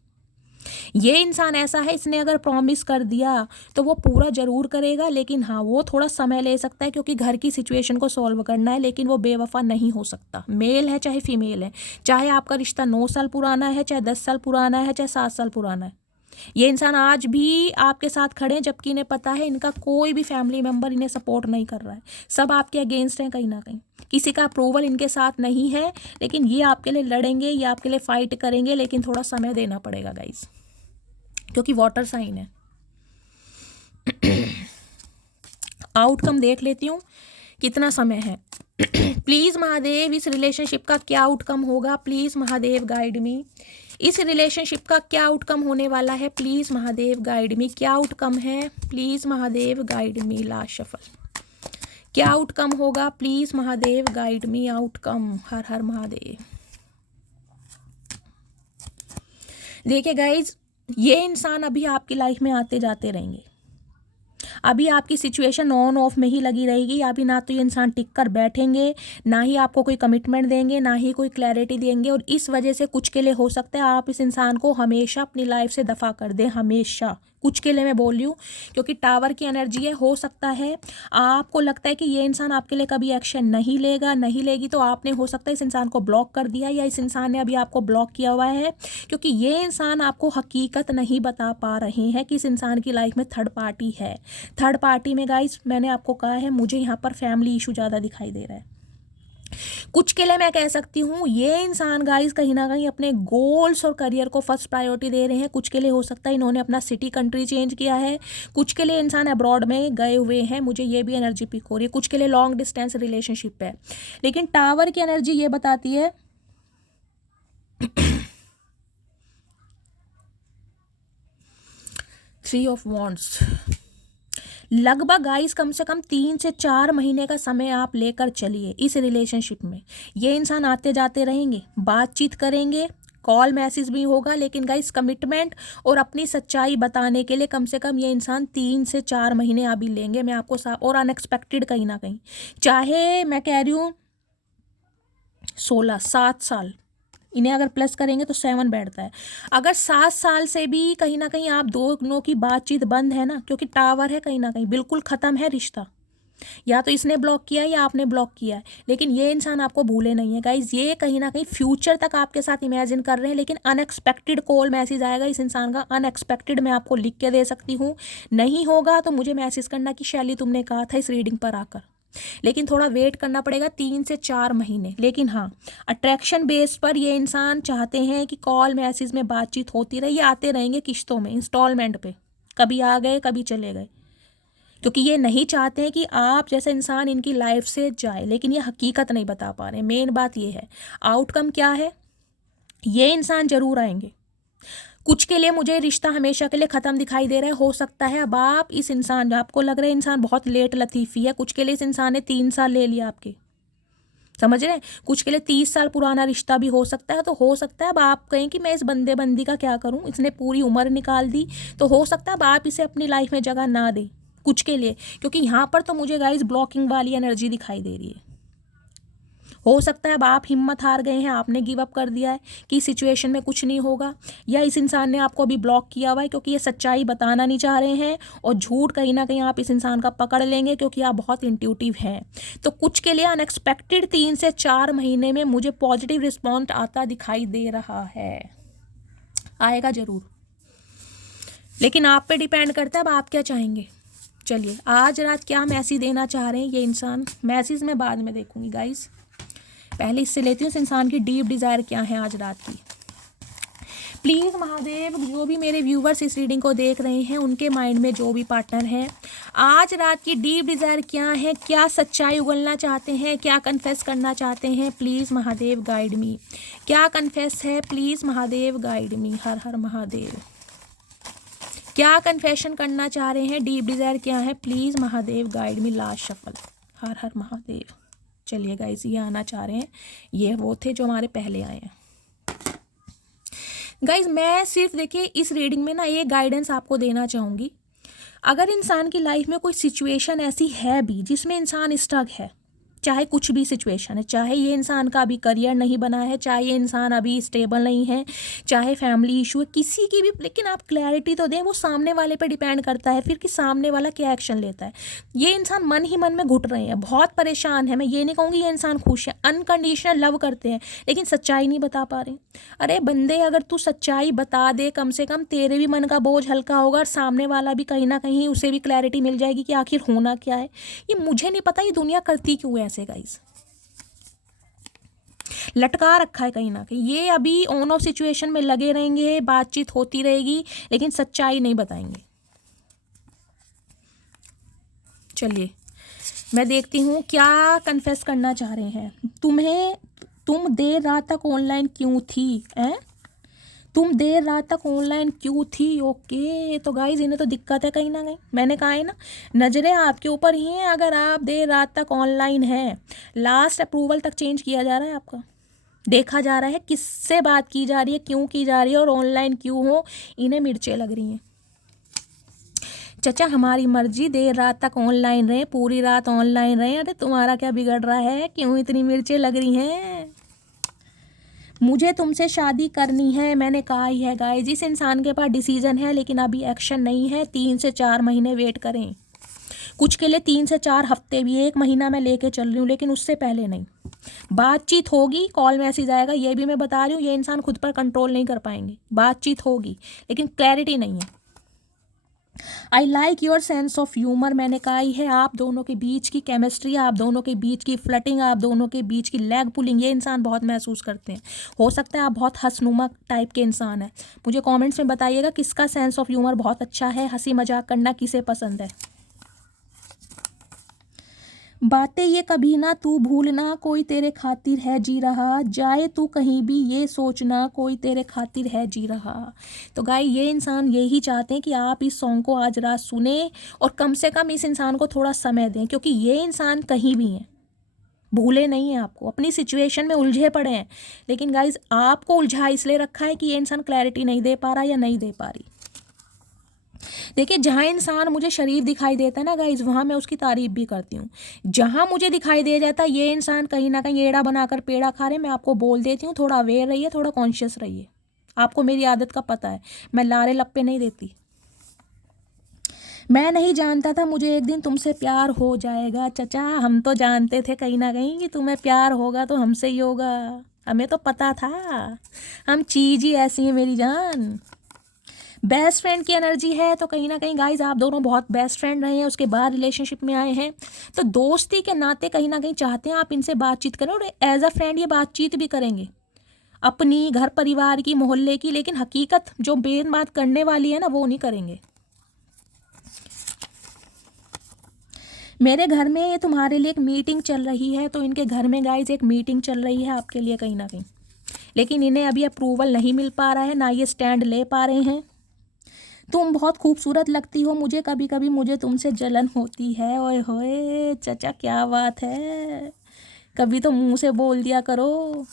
ये इंसान ऐसा है, इसने अगर प्रॉमिस कर दिया तो वो पूरा जरूर करेगा, लेकिन हाँ वो थोड़ा समय ले सकता है क्योंकि घर की सिचुएशन को सॉल्व करना है, लेकिन वो बेवफा नहीं हो सकता। मेल है चाहे फीमेल है, चाहे आपका रिश्ता 9 साल पुराना है, चाहे 10 साल पुराना है, चाहे 7 साल पुराना है, ये इंसान आज भी आपके साथ खड़े हैं, जबकि इन्हें पता है इनका कोई भी फैमिली मेम्बर इन्हें सपोर्ट नहीं कर रहा है, सब आपके अगेंस्ट हैं कहीं ना कहीं, किसी का अप्रूवल इनके साथ नहीं है, लेकिन ये आपके लिए लड़ेंगे, ये आपके लिए फाइट करेंगे, लेकिन थोड़ा समय देना पड़ेगा गाइज, क्योंकि वाटर साइन है। आउटकम देख लेती हूँ कितना समय है। प्लीज़ महादेव इस रिलेशनशिप का क्या आउटकम होगा, प्लीज़ महादेव गाइड मी। इस रिलेशनशिप का क्या आउटकम होने वाला है, प्लीज़ महादेव गाइड मी। क्या आउटकम है, please Mahadev guide me. Last shuffle, क्या आउटकम होगा, please Mahadev guide me. Outcome, Har Har Mahadev. देखिए गाइज, ये इंसान अभी आपकी लाइफ में आते जाते रहेंगे, अभी आपकी सिचुएशन ऑन ऑफ में ही लगी रहेगी। अभी ना तो ये इंसान टिक कर बैठेंगे, ना ही आपको कोई कमिटमेंट देंगे, ना ही कोई क्लैरिटी देंगे, और इस वजह से कुछ के लिए हो सकता है आप इस इंसान को हमेशा अपनी लाइफ से दफ़ा कर दें, हमेशा। कुछ के लिए मैं बोल रही हूँ क्योंकि टावर की एनर्जी है। हो सकता है आपको लगता है कि ये इंसान आपके लिए कभी एक्शन नहीं लेगा, नहीं लेगी, तो आपने हो सकता है इस इंसान को ब्लॉक कर दिया, या इस इंसान ने अभी आपको ब्लॉक किया हुआ है, क्योंकि ये इंसान आपको हकीकत नहीं बता पा रहे हैं कि इस इंसान की लाइफ में थर्ड पार्टी है। थर्ड पार्टी में गाइस मैंने आपको कहा है, मुझे यहाँ पर फैमिली इशू ज़्यादा दिखाई दे रहा है। कुछ के लिए मैं कह सकती हूँ ये इंसान गाइस कहीं ना कहीं अपने गोल्स और करियर को फर्स्ट प्रायोरिटी दे रहे हैं। कुछ के लिए हो सकता है इन्होंने अपना सिटी कंट्री चेंज किया है, कुछ के लिए इंसान अब्रॉड में गए हुए हैं, मुझे ये भी एनर्जी पिक हो रही है। कुछ के लिए लॉन्ग डिस्टेंस रिलेशनशिप है, लेकिन टावर की एनर्जी ये बताती है थ्री ऑफ वॉन्ड्स। लगभग गाइस कम से कम 3 से 4 महीने का समय आप लेकर चलिए इस रिलेशनशिप में। ये इंसान आते जाते रहेंगे, बातचीत करेंगे, कॉल मैसेज भी होगा, लेकिन गाइस कमिटमेंट और अपनी सच्चाई बताने के लिए कम से कम ये इंसान 3 से 4 महीने अभी लेंगे, मैं आपको और अनएक्सपेक्टेड कहीं ना कहीं, चाहे मैं कह रही हूँ 7 साल, इन्हें अगर प्लस करेंगे तो 7 बैठता है। अगर 7 साल से भी कहीं ना कहीं आप दोनों की बातचीत बंद है ना, क्योंकि टावर है, कहीं ना कहीं बिल्कुल ख़त्म है रिश्ता, या तो इसने ब्लॉक किया है या आपने ब्लॉक किया है, लेकिन ये इंसान आपको भूले नहीं है गाइज। ये कहीं ना कहीं फ्यूचर तक आपके साथ इमेजिन कर रहे हैं, लेकिन अनएक्सपेक्टेड कॉल मैसेज आएगा इस इंसान का, अनएक्सपेक्टेड, मैं आपको लिख के दे सकती हूँ। नहीं होगा तो मुझे मैसेज करना कि शैली तुमने कहा था इस रीडिंग पर आकर, लेकिन थोड़ा वेट करना पड़ेगा 3 से 4 महीने। लेकिन हाँ, अट्रैक्शन बेस पर ये इंसान चाहते हैं कि कॉल मैसेज में बातचीत होती रहे, ये आते रहेंगे किश्तों में, इंस्टॉलमेंट पे, कभी आ गए कभी चले गए, क्योंकि ये नहीं चाहते हैं कि आप जैसा इंसान इनकी लाइफ से जाए, लेकिन ये हकीकत नहीं बता पा रहे। मेन बात ये है, आउटकम क्या है, ये इंसान जरूर आएंगे। कुछ के लिए मुझे रिश्ता हमेशा के लिए ख़त्म दिखाई दे रहा है। हो सकता है अब आप इस इंसान, आपको लग रहा है इंसान बहुत लेट लतीफ़ी है, कुछ के लिए इस इंसान ने 3 साल ले लिया आपके, समझ रहे हैं। कुछ के लिए 30 साल पुराना रिश्ता भी हो सकता है। तो हो सकता है अब आप कहें कि मैं इस बंदे बंदी का क्या करूं, इसने पूरी उम्र निकाल दी, तो हो सकता है अब आप इसे अपनी लाइफ में जगह ना दें कुछ के लिए, क्योंकि यहाँ पर तो मुझे गाइस ब्लॉकिंग वाली एनर्जी दिखाई दे रही है। हो सकता है अब आप हिम्मत हार गए हैं, आपने गिव अप कर दिया है कि सिचुएशन में कुछ नहीं होगा, या इस इंसान ने आपको अभी ब्लॉक किया हुआ है क्योंकि ये सच्चाई बताना नहीं चाह रहे हैं, और झूठ कहीं ना कहीं आप इस इंसान का पकड़ लेंगे क्योंकि आप बहुत इंट्यूटिव हैं। तो कुछ के लिए अनएक्सपेक्टेड 3 से 4 महीने में मुझे पॉजिटिव रिस्पॉन्स आता दिखाई दे रहा है, आएगा ज़रूर, लेकिन आप पे डिपेंड करता है अब आप क्या चाहेंगे। चलिए आज रात क्या मैसेज देना चाह रहे हैं ये इंसान, मैसेज मैं बाद में देखूंगी गाइस, पहले इससे लेती हूँ इस इंसान की डीप डिज़ायर क्या है आज रात की। प्लीज़ महादेव, जो भी मेरे व्यूवर्स इस रीडिंग को देख रहे हैं उनके माइंड में जो भी पार्टनर है, आज रात की डीप डिज़ायर क्या है, क्या सच्चाई उगलना चाहते हैं, क्या कन्फेस करना चाहते हैं, प्लीज़ महादेव गाइड मी। क्या कन्फेस है, प्लीज़ महादेव गाइड मी। हर हर महादेव। क्या कन्फेशन करना चाह रहे हैं, डीप डिज़ायर क्या है, please Mahadev guide me last shuffle. Har Har Mahadev. चलिए गाइस, ये आना चाह रहे हैं, ये वो थे जो हमारे पहले आए हैं। गाइस मैं सिर्फ देखिए इस रीडिंग में ना एक गाइडेंस आपको देना चाहूँगी। अगर इंसान की लाइफ में कोई सिचुएशन ऐसी है भी जिसमें इंसान स्टक है, चाहे कुछ भी सिचुएशन है, चाहे ये इंसान का अभी करियर नहीं बना है, चाहे ये इंसान अभी स्टेबल नहीं है, चाहे फैमिली इशू है, किसी की भी, लेकिन आप क्लैरिटी तो दें। वो सामने वाले पे डिपेंड करता है फिर कि सामने वाला क्या एक्शन लेता है। ये इंसान मन ही मन में घुट रहे हैं, बहुत परेशान है। मैं ये नहीं कहूँगी ये इंसान खुश है, अनकंडीशनल लव करते हैं, लेकिन सच्चाई नहीं बता पा रहे। अरे बंदे, अगर तू सच्चाई बता दे, कम से कम तेरे भी मन का बोझ हल्का होगा और सामने वाला भी कहीं ना कहीं उसे भी क्लैरिटी मिल जाएगी कि आखिर होना क्या है। ये मुझे नहीं पता ये दुनिया करती क्यों है ऐसे गाइस, लटका रखा है कहीं ना कहीं। ये अभी ऑन ऑफ सिचुएशन में लगे रहेंगे, बातचीत होती रहेगी, लेकिन सच्चाई नहीं बताएंगे। चलिए मैं देखती हूँ क्या कन्फेस करना चाह रहे हैं। तुम देर रात तक ऑनलाइन क्यों थी? तुम देर रात तक ऑनलाइन क्यों थी? ओके, तो गाइज इन्हें तो दिक्कत है कहीं ना कहीं। मैंने कहा है ना, नज़रें आपके ऊपर ही हैं। अगर आप देर रात तक ऑनलाइन हैं, लास्ट अप्रूवल तक चेंज किया जा रहा है आपका, देखा जा रहा है किससे बात की जा रही है, क्यों की जा रही है और ऑनलाइन क्यों हो, इन्हें मिर्चें लग रही हैं। चचा हमारी मर्जी, देर रात तक ऑनलाइन रहे, पूरी रात ऑनलाइन रहे। अरे तुम्हारा क्या बिगड़ रहा है, क्यों इतनी मिर्चें लग रही हैं? मुझे तुमसे शादी करनी है, मैंने कहा ही है गाइस। इस इंसान के पास डिसीजन है लेकिन अभी एक्शन नहीं है। 3 से 4 महीने वेट करें, कुछ के लिए 3 से 4 हफ्ते भी, 1 महीना मैं लेके चल रही हूँ, लेकिन उससे पहले नहीं। बातचीत होगी, कॉल मैसेज आएगा, ये भी मैं बता रही हूँ। ये इंसान खुद पर कंट्रोल नहीं कर पाएंगे। बातचीत होगी लेकिन क्लैरिटी नहीं है। I like your sense of humour, मैंने कहा ही है। आप दोनों के बीच की केमिस्ट्री, आप दोनों के बीच की फ्लटिंग, आप दोनों के बीच की लेग पुलिंग, ये इंसान बहुत महसूस करते हैं। हो सकता है आप बहुत हंसनुमा टाइप के इंसान हैं। मुझे कमेंट्स में बताइएगा किसका सेंस ऑफ ह्यूमर बहुत अच्छा है, हंसी मजाक करना किसे पसंद है। बातें ये कभी ना तू भूलना, कोई तेरे खातिर है जी रहा, जाए तू कहीं भी ये सोचना, कोई तेरे खातिर है जी रहा। तो गाय ये इंसान यही चाहते हैं कि आप इस सॉन्ग को आज रात सुने और कम से कम इस इंसान को थोड़ा समय दें, क्योंकि ये इंसान कहीं भी हैं, भूले नहीं हैं आपको, अपनी सिचुएशन में उलझे पड़े हैं। लेकिन गाइज आपको उलझा इसलिए रखा है कि ये इंसान क्लैरिटी नहीं दे पा रहा या नहीं दे पा रही। देखिए जहाँ इंसान मुझे शरीफ दिखाई देता है ना गाइज, वहाँ मैं उसकी तारीफ भी करती हूँ। जहाँ मुझे दिखाई दे जाता है ये इंसान कहीं ना कहीं एड़ा बनाकर पेड़ा खा रहे, मैं आपको बोल देती हूँ थोड़ा अवेयर रहिए, थोड़ा कॉन्शियस रहिए। आपको मेरी आदत का पता है, मैं लारे लप्पे नहीं देती। मैं नहीं जानता था मुझे एक दिन तुमसे प्यार हो जाएगा। चचा हम तो जानते थे कहीं ना कहीं कि तुम्हें प्यार होगा तो हमसे ही होगा, हमें तो पता था। हम चीज ही ऐसी है मेरी जान। बेस्ट फ्रेंड की एनर्जी है, तो कहीं ना कहीं गाइज आप दोनों बहुत बेस्ट फ्रेंड रहे हैं, उसके बाद रिलेशनशिप में आए हैं, तो दोस्ती के नाते कहीं ना कहीं चाहते हैं आप इनसे बातचीत करें और एज अ फ्रेंड ये बातचीत भी करेंगे अपनी, घर परिवार की, मोहल्ले की, लेकिन हकीकत जो मेन बात करने वाली है ना वो नहीं करेंगे। मेरे घर में ये तुम्हारे लिए एक मीटिंग चल रही है, तो इनके घर में गाइज एक मीटिंग चल रही है आपके लिए कहीं ना कहीं, लेकिन इन्हें अभी अप्रूवल नहीं मिल पा रहा है, ना ये स्टैंड ले पा रहे हैं। तुम बहुत खूबसूरत लगती हो, मुझे कभी कभी मुझे तुमसे जलन होती है। ओए होए चचा क्या बात है, कभी तो मुंह से बोल दिया करो।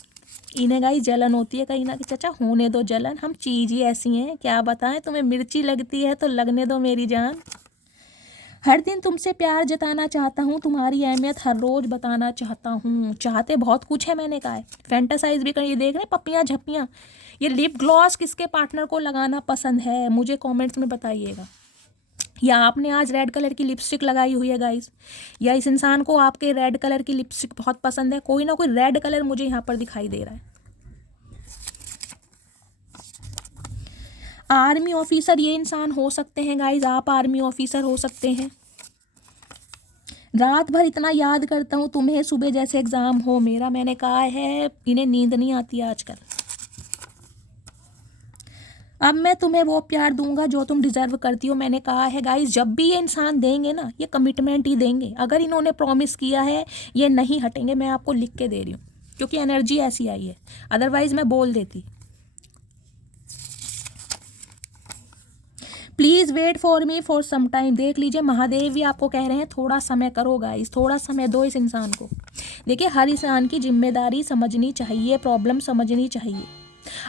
इन्हें गाई जलन होती है कहीं ना कहीं। चचा होने दो जलन, हम चीज ही ऐसी हैं, क्या बताएं। तुम्हें मिर्ची लगती है तो लगने दो मेरी जान। हर दिन तुमसे प्यार जताना चाहता हूँ, तुम्हारी अहमियत हर रोज बताना चाहता हूँ। चाहते बहुत कुछ है, मैंने कहा है, फैंटासाइज भी करिए। देख रहे पप्पियाँ झप्पियाँ। ये लिप ग्लॉस किसके पार्टनर को लगाना पसंद है मुझे कमेंट्स में बताइएगा। या आपने आज रेड कलर की लिपस्टिक लगाई हुई है गाइस, या इस इंसान को आपके रेड कलर की लिपस्टिक बहुत पसंद है। कोई ना कोई रेड कलर मुझे यहाँ पर दिखाई दे रहा है। आर्मी ऑफिसर ये इंसान हो सकते हैं गाइज, आप आर्मी ऑफिसर हो सकते हैं। रात भर इतना याद करता हूँ तुम्हें, सुबह जैसे एग्जाम हो मेरा। मैंने कहा है इन्हें नींद नहीं आती आजकल। अब मैं तुम्हें वो प्यार दूंगा जो तुम डिजर्व करती हो। मैंने कहा है गाइज जब भी ये इंसान देंगे ना, ये कमिटमेंट ही देंगे। अगर इन्होंने प्रॉमिस किया है ये नहीं हटेंगे, मैं आपको लिख के दे रही हूँ, क्योंकि एनर्जी ऐसी आई है। अदरवाइज मैं बोल देती। Please wait for me for some time. देख लीजिए महादेव भी आपको कह रहे हैं थोड़ा समय करो गाइस, थोड़ा समय दो इस इंसान को। देखिए हर इंसान की जिम्मेदारी समझनी चाहिए, प्रॉब्लम समझनी चाहिए।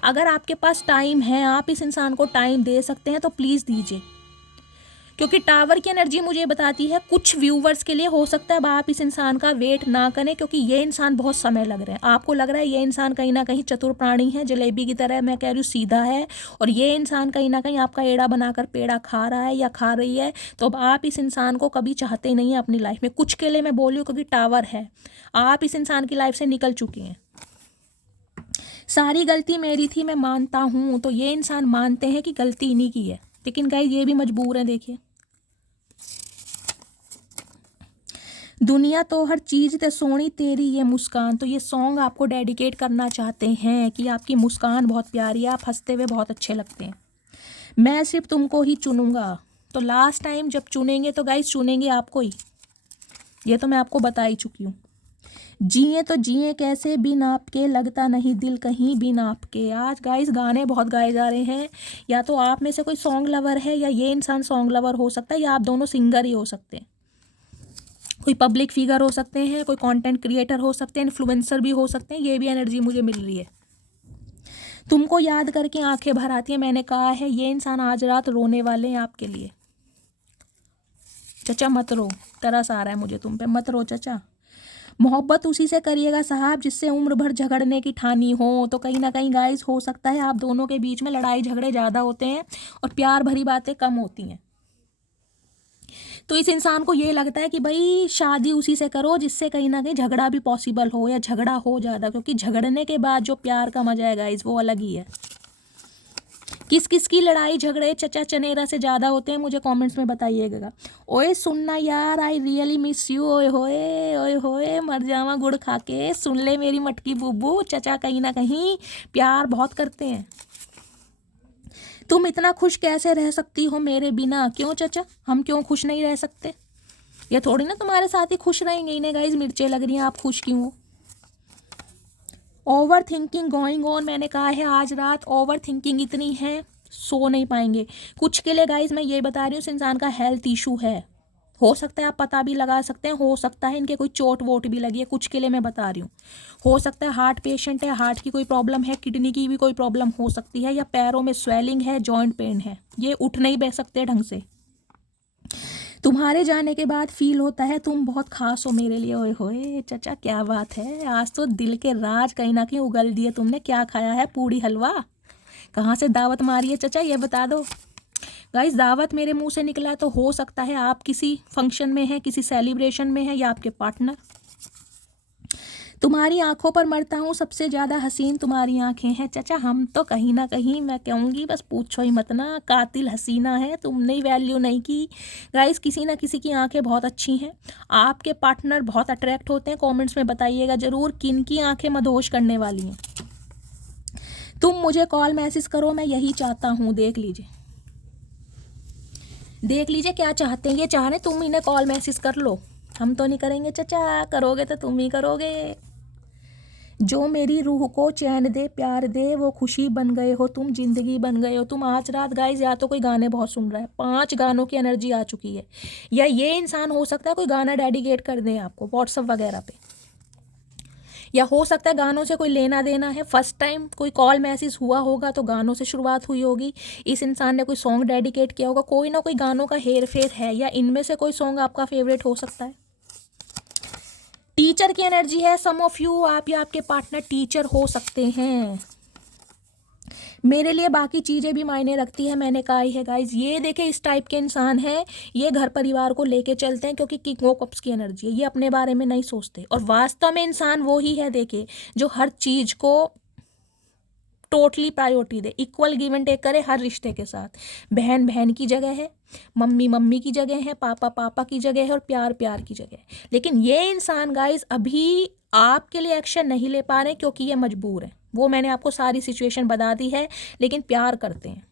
अगर आपके पास टाइम है, आप इस इंसान को टाइम दे सकते हैं तो प्लीज़ दीजिए, क्योंकि टावर की एनर्जी मुझे बताती है कुछ व्यूवर्स के लिए हो सकता है अब आप इस इंसान का वेट ना करें, क्योंकि ये इंसान बहुत समय लग रहा है। आपको लग रहा है ये इंसान कहीं ना कहीं चतुर प्राणी है, जलेबी की तरह, मैं कह रही हूँ सीधा है, और ये इंसान कहीं ना कहीं आपका एड़ा बनाकर पेड़ा खा रहा है या खा रही है। तो अब आप इस इंसान को कभी चाहते नहीं हैं अपनी लाइफ में, कुछ के लिए मैं बोल रही हूँ, क्योंकि टावर है, आप इस इंसान की लाइफ से निकल चुके हैं। सारी गलती मेरी थी, मैं मानता हूँ। तो ये इंसान मानते हैं कि गलती इन्हीं की है, लेकिन गाइस ये भी मजबूर है। देखिए दुनिया तो हर चीज़ ते सोनी तेरी ये मुस्कान। तो ये सॉन्ग आपको डेडिकेट करना चाहते हैं कि आपकी मुस्कान बहुत प्यारी है, आप हंसते हुए बहुत अच्छे लगते हैं, मैं सिर्फ तुमको ही चुनूंगा। तो लास्ट टाइम जब चुनेंगे तो गाइस चुनेंगे आपको ही, ये तो मैं आपको बता ही चुकी हूँ। जिए तो जिए कैसे बिन आपके, लगता नहीं दिल कहीं बिन आपके। आज गाइस गाने बहुत गाए जा रहे हैं, या तो आप में से कोई सॉन्ग लवर है या ये इंसान सॉन्ग लवर हो सकता है, या आप दोनों सिंगर ही हो सकते हैं, कोई पब्लिक फिगर हो सकते हैं, कोई कंटेंट क्रिएटर हो सकते हैं, इन्फ्लुएंसर भी हो सकते हैं। ये भी एनर्जी मुझे मिल रही है। तुमको याद करके आंखें भर आती है, मैंने कहा है ये इंसान आज रात रोने वाले हैं आपके लिए। चचा मत रो, तरस आ रहा है मुझे तुम पे, मत रो चचा। मोहब्बत उसी से करिएगा साहब जिससे उम्र भर झगड़ने की ठानी हो। तो कहीं ना कहीं गाइस हो सकता है आप दोनों के बीच में लड़ाई झगड़े ज़्यादा होते हैं और प्यार भरी बातें कम होती हैं। तो इस इंसान को ये लगता है कि भाई शादी उसी से करो जिससे कहीं ना कहीं झगड़ा भी पॉसिबल हो, या झगड़ा हो ज़्यादा, क्योंकि झगड़ने के बाद जो प्यार का मजा है गाइस वो अलग ही है। किस किस की लड़ाई झगड़े चचा चनेरा से ज़्यादा होते हैं मुझे कमेंट्स में बताइएगा। ओए सुनना यार, आई रियली मिस यू। ओए होए मर जावा गुड़ खा के, सुन ले मेरी मटकी बुब्बू, चचा कहीं ना कहीं प्यार बहुत करते हैं। तुम इतना खुश कैसे रह सकती हो मेरे बिना? क्यों चचा, हम क्यों खुश नहीं रह सकते? ये थोड़ी ना तुम्हारे साथ ही खुश रहेंगे। इन्हें गाइस मिर्चें लग रही हैं, आप खुश क्यों हो? ओवर थिंकिंग गोइंग ऑन, मैंने कहा है आज रात ओवर थिंकिंग इतनी है सो नहीं पाएंगे। कुछ के लिए गाइस मैं ये बता रही हूँ, इस इंसान का हेल्थ इशू है, हो सकता है आप पता भी लगा सकते हैं, हो सकता है इनके कोई चोट वोट भी लगी है, कुछ के लिए मैं बता रही हूँ। हो सकता है हार्ट पेशेंट है, हार्ट की कोई प्रॉब्लम है, किडनी की भी कोई प्रॉब्लम हो सकती है, या पैरों में स्वेलिंग है, जॉइंट पेन है, ये उठ नहीं बैठ सकते ढंग से। तुम्हारे जाने के बाद फील होता है तुम बहुत खास हो मेरे लिए। ओए होए चचा क्या बात है, आज तो दिल के राज कहीं ना कहीं उगल दिए तुमने। क्या खाया है, पूड़ी हलवा? कहाँ से दावत मारी है चचा, ये बता दो। गाइस दावत मेरे मुंह से निकला है तो हो सकता है आप किसी फंक्शन में हैं, किसी सेलिब्रेशन में हैं, या आपके पार्टनर। तुम्हारी आंखों पर मरता हूँ, सबसे ज़्यादा हसीन तुम्हारी आंखें हैं। चचा हम तो कहीं ना कहीं, मैं कहूँगी बस पूछो ही मत ना, कातिल हसीना है, तुमने वैल्यू नहीं की। गाइस किसी ना किसी की आंखें बहुत अच्छी हैं, आपके पार्टनर बहुत अट्रैक्ट होते हैं। कमेंट्स में बताइएगा ज़रूर किन की आंखें मदहोश करने वाली हैं। तुम मुझे कॉल मैसेज करो, मैं यही चाहता हूँ। देख लीजिए देख लीजिए क्या चाहते हैं, ये चाह रहे तुम इन्हें कॉल मैसेज कर लो, हम तो नहीं करेंगे चचा, करोगे तो तुम ही करोगे। जो मेरी रूह को चैन दे प्यार दे, वो खुशी बन गए हो तुम, जिंदगी बन गए हो तुम। आज रात गाइस या तो कोई गाने बहुत सुन रहा है, 5 गानों की एनर्जी आ चुकी है, या ये इंसान हो सकता है कोई गाना डेडिकेट कर दे आपको व्हाट्सअप वगैरह पे, या हो सकता है गानों से कोई लेना देना है। फर्स्ट टाइम कोई कॉल मैसेज हुआ होगा तो गानों से शुरुआत हुई होगी, इस इंसान ने कोई सॉन्ग डेडिकेट किया होगा, कोई ना कोई गानों का हेर फेर है, या इनमें से कोई सॉन्ग आपका फेवरेट हो सकता है। टीचर की एनर्जी है, सम ऑफ यू, आप या आपके पार्टनर टीचर हो सकते हैं। मेरे लिए बाकी चीज़ें भी मायने रखती है, मैंने कहा ही है गाइज। ये देखे इस टाइप के इंसान हैं, ये घर परिवार को लेके चलते हैं, क्योंकि किंग ऑफ कप्स की एनर्जी है, ये अपने बारे में नहीं सोचते। और वास्तव में इंसान वो ही है देखे जो हर चीज़ को टोटली प्रायोरिटी दे, इक्वल गिव एंड टेक करे हर रिश्ते के साथ। बहन बहन की जगह है, मम्मी मम्मी की जगह है, पापा पापा की जगह है, और प्यार प्यार की जगह है। लेकिन ये इंसान गाइस अभी आपके लिए एक्शन नहीं ले पा रहे क्योंकि ये मजबूर है, वो मैंने आपको सारी सिचुएशन बता दी है। लेकिन प्यार करते हैं।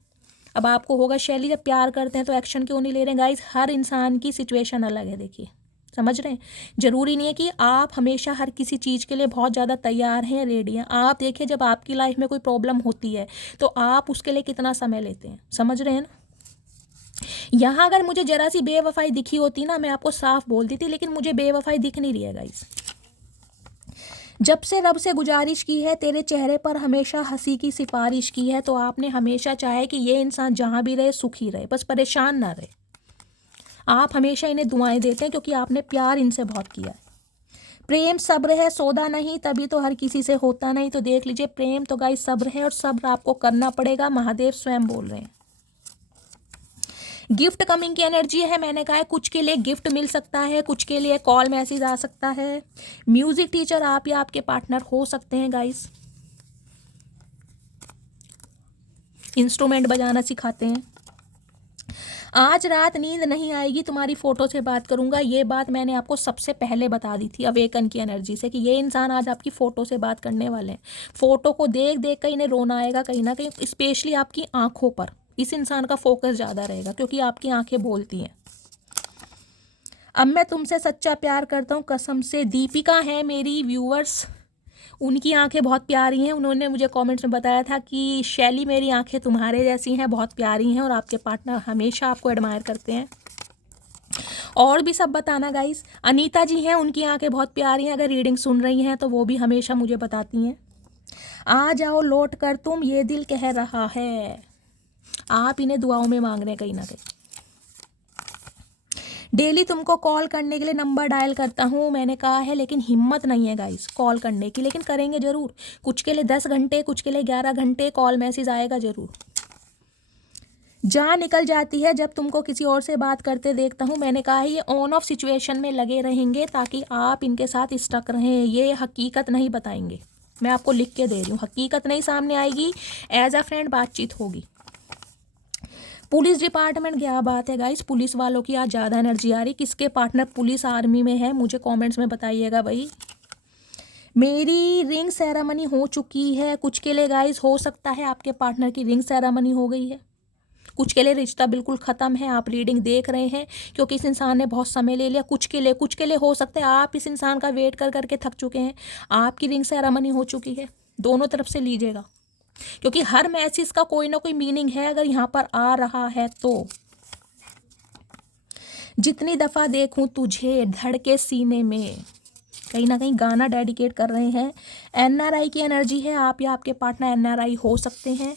अब आपको होगा शैली जब प्यार करते हैं तो एक्शन क्यों नहीं ले रहे? गाइस हर इंसान की सिचुएशन अलग है, देखिए समझ रहे हैं। जरूरी नहीं है कि आप हमेशा हर किसी चीज़ के लिए बहुत ज़्यादा तैयार हैं, रेडी हैं। आप देखिए जब आपकी लाइफ में कोई प्रॉब्लम होती है तो आप उसके लिए कितना समय लेते हैं, समझ रहे हैं ना। यहाँ अगर मुझे जरा सी बेवफाई दिखी होती ना, मैं आपको साफ बोल दी थी, लेकिन मुझे बेवफाई दिख नहीं रही है गाइस। जब से रब से गुजारिश की है, तेरे चेहरे पर हमेशा हंसी की सिफारिश की है, तो आपने हमेशा चाहे कि ये इंसान जहाँ भी रहे सुखी रहे, बस परेशान ना रहे। आप हमेशा इन्हें दुआएं देते हैं क्योंकि आपने प्यार इनसे बहुत किया है। प्रेम सब्र है, सौदा नहीं, तभी तो हर किसी से होता नहीं। तो देख लीजिए, प्रेम तो गाइस सब्र है, और सब्र आपको करना पड़ेगा, महादेव स्वयं बोल रहे हैं। गिफ्ट कमिंग की एनर्जी है, मैंने कहा है कुछ के लिए गिफ्ट मिल सकता है, कुछ के लिए कॉल मैसेज आ सकता है। म्यूजिक टीचर आप या आपके पार्टनर हो सकते हैं गाइस, इंस्ट्रूमेंट बजाना सिखाते हैं। आज रात नींद नहीं आएगी, तुम्हारी फोटो से बात करूंगा। ये बात मैंने आपको सबसे पहले बता दी थी अवेकन की एनर्जी से, कि ये इंसान आज आपकी फ़ोटो से बात करने वाले हैं। फ़ोटो को देख देख कर इन्हें रोना आएगा कहीं ना कहीं, स्पेशली आपकी आंखों पर इस इंसान का फोकस ज़्यादा रहेगा, क्योंकि आपकी आंखें बोलती हैं। अब मैं तुमसे सच्चा प्यार करता हूँ कसम से। दीपिका है मेरी व्यूअर्स, उनकी आंखें बहुत प्यारी हैं। उन्होंने मुझे कमेंट्स में बताया था कि शैली मेरी आंखें तुम्हारे जैसी हैं, बहुत प्यारी हैं, और आपके पार्टनर हमेशा आपको एडमायर करते हैं। और भी सब बताना गाइस। अनीता जी हैं, उनकी आंखें बहुत प्यारी हैं, अगर रीडिंग सुन रही हैं तो वो भी हमेशा मुझे बताती हैं। आ जाओ लौट कर तुम, ये दिल कह रहा है। आप इन्हें दुआओं में मांग रहे हैं कहीं ना कहीं। डेली तुमको कॉल करने के लिए नंबर डायल करता हूँ, मैंने कहा है, लेकिन हिम्मत नहीं है गाइस कॉल करने की, लेकिन करेंगे ज़रूर। कुछ के लिए 10 घंटे, कुछ के लिए 11 घंटे कॉल मैसेज आएगा ज़रूर। जान निकल जाती है जब तुमको किसी और से बात करते देखता हूँ, मैंने कहा है ये ऑन ऑफ सिचुएशन में लगे रहेंगे ताकि आप इनके साथ स्टक रहें। ये हकीकत नहीं बताएंगे, मैं आपको लिख के दे रही हूँ, हकीकत नहीं सामने आएगी, एज अ फ्रेंड बातचीत होगी। पुलिस डिपार्टमेंट, क्या बात है गाइस, पुलिस वालों की आज ज़्यादा एनर्जी आ रही। किसके पार्टनर पुलिस आर्मी में है मुझे कमेंट्स में बताइएगा भाई। मेरी रिंग सेरेमनी हो चुकी है, कुछ के लिए गाइस हो सकता है आपके पार्टनर की रिंग सेरेमनी हो गई है, कुछ के लिए रिश्ता बिल्कुल ख़त्म है। आप रीडिंग देख रहे हैं क्योंकि इस इंसान ने बहुत समय ले लिया। कुछ के लिए हो सकता है आप इस इंसान का वेट कर करके थक चुके हैं, आपकी रिंग सेरेमनी हो चुकी है। दोनों तरफ से लीजिएगा, क्योंकि हर मैसेज का कोई ना कोई मीनिंग है अगर यहाँ पर आ रहा है तो। जितनी दफ़ा देखूं तुझे धड़के सीने में, कहीं ना कहीं गाना डेडिकेट कर रहे हैं। एनआरआई की एनर्जी है, आप या आपके पार्टनर एनआरआई हो सकते हैं।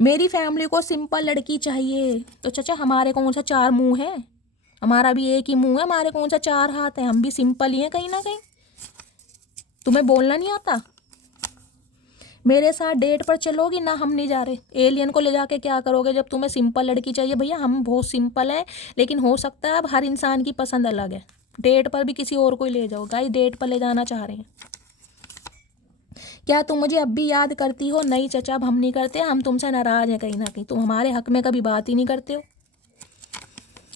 मेरी फैमिली को सिंपल लड़की चाहिए। तो चाचा हमारे कौन सा 4 मुंह है, हमारा भी एक ही मुंह है, हमारे कौन सा 4 हाथ है, हम भी सिंपल ही हैं कहीं ना कहीं। तुम्हें बोलना नहीं आता? मेरे साथ डेट पर चलोगी ना? हम नहीं जा रहे। एलियन को ले जाके क्या करोगे जब तुम्हें सिंपल लड़की चाहिए? भैया हम बहुत सिंपल हैं, लेकिन हो सकता है अब हर इंसान की पसंद अलग है। डेट पर भी किसी और को ही ले जाओ गाइस, डेट पर ले जाना चाह रहे हैं। क्या तुम मुझे अब भी याद करती हो? नहीं चचा, अब हम नहीं करते, हम तुमसे नाराज़ हैं कहीं ना कहीं, तुम हमारे हक में कभी बात ही नहीं करते हो।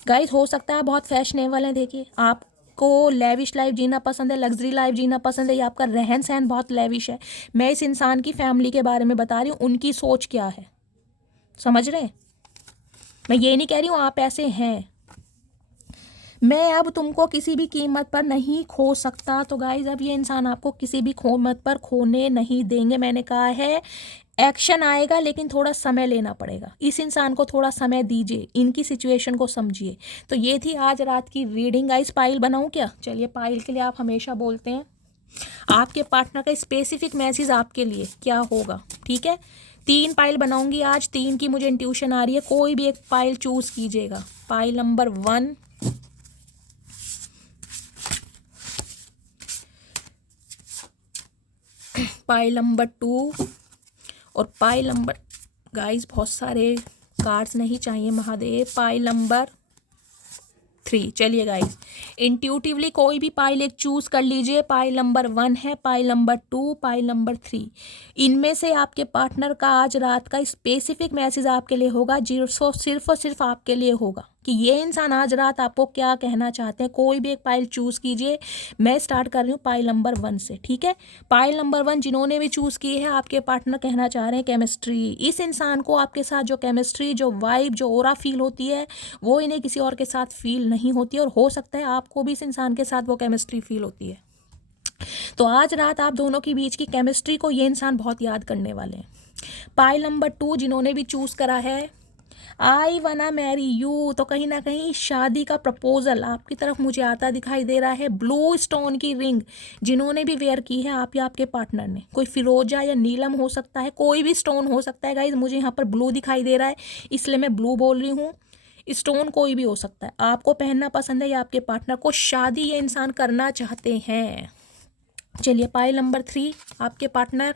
गाइस हो सकता है बहुत फैशनेबल हैं, देखिए आपको लेविश लाइफ जीना पसंद है, लग्जरी लाइफ जीना पसंद है, या आपका रहन सहन बहुत लेविश है। मैं इस इंसान की फैमिली के बारे में बता रही हूँ, उनकी सोच क्या है, समझ रहे हैं? मैं ये नहीं कह रही हूँ आप ऐसे हैं। मैं अब तुमको किसी भी कीमत पर नहीं खो सकता। तो गाइज अब ये इंसान आपको किसी भी कीमत पर खोने नहीं देंगे। मैंने कहा है एक्शन आएगा, लेकिन थोड़ा समय लेना पड़ेगा। इस इंसान को थोड़ा समय दीजिए, इनकी सिचुएशन को समझिए। तो ये थी आज रात की रीडिंग। गाइज पाइल बनाऊं क्या? चलिए, पाइल के लिए आप हमेशा बोलते हैं आपके पार्टनर का स्पेसिफिक मैसेज आपके लिए क्या होगा, ठीक है? 3 पाइल बनाऊंगी आज, 3 की मुझे इंट्यूशन आ रही है, कोई भी एक पाइल चूज कीजिएगा। पाइल नंबर 1, पाइल नंबर 2 और पाइल नंबर, गाइस बहुत सारे कार्ड्स नहीं चाहिए महादेव, पाइल नंबर 3। चलिए गाइस, इंट्यूटिवली कोई भी पाइल एक चूज कर लीजिए। पाइल नंबर 1 है, पाइल नंबर 2, पाइल नंबर 3। इनमें से आपके पार्टनर का आज रात का स्पेसिफिक मैसेज आपके लिए होगा, जो सिर्फ और सिर्फ आपके लिए होगा कि ये इंसान आज रात आपको क्या कहना चाहते हैं। कोई भी एक पाइल चूज कीजिए। मैं स्टार्ट कर रही हूँ पाइल नंबर 1 से, ठीक है? पाइल नंबर 1 जिन्होंने भी चूज की है, आपके पार्टनर कहना चाह रहे हैं केमिस्ट्री। इस इंसान को आपके साथ जो केमिस्ट्री, जो वाइब, जो ओरा फील होती है, वो इन्हें किसी और के साथ फील नहीं होती, और हो सकता है आपको भी इस इंसान के साथ वो केमिस्ट्री फील होती है। तो आज रात आप दोनों के बीच की केमिस्ट्री को ये इंसान बहुत याद करने वाले हैं। पाइल नंबर 2 जिन्होंने भी चूज करा है, आई वना मैरी यू, तो कहीं ना कहीं शादी का प्रपोजल आपकी तरफ मुझे आता दिखाई दे रहा है। ब्लू स्टोन की रिंग जिन्होंने भी वेयर की है, आप या आपके पार्टनर ने, कोई फिरोजा या नीलम हो सकता है, कोई भी स्टोन हो सकता है गाइज, मुझे यहाँ पर ब्लू दिखाई दे रहा है इसलिए मैं ब्लू बोल रही हूँ। स्टोन कोई भी हो सकता है, आपको पहनना पसंद है या आपके पार्टनर को शादी ये इंसान करना चाहते हैं। चलिए पाइल नंबर 3, आपके partner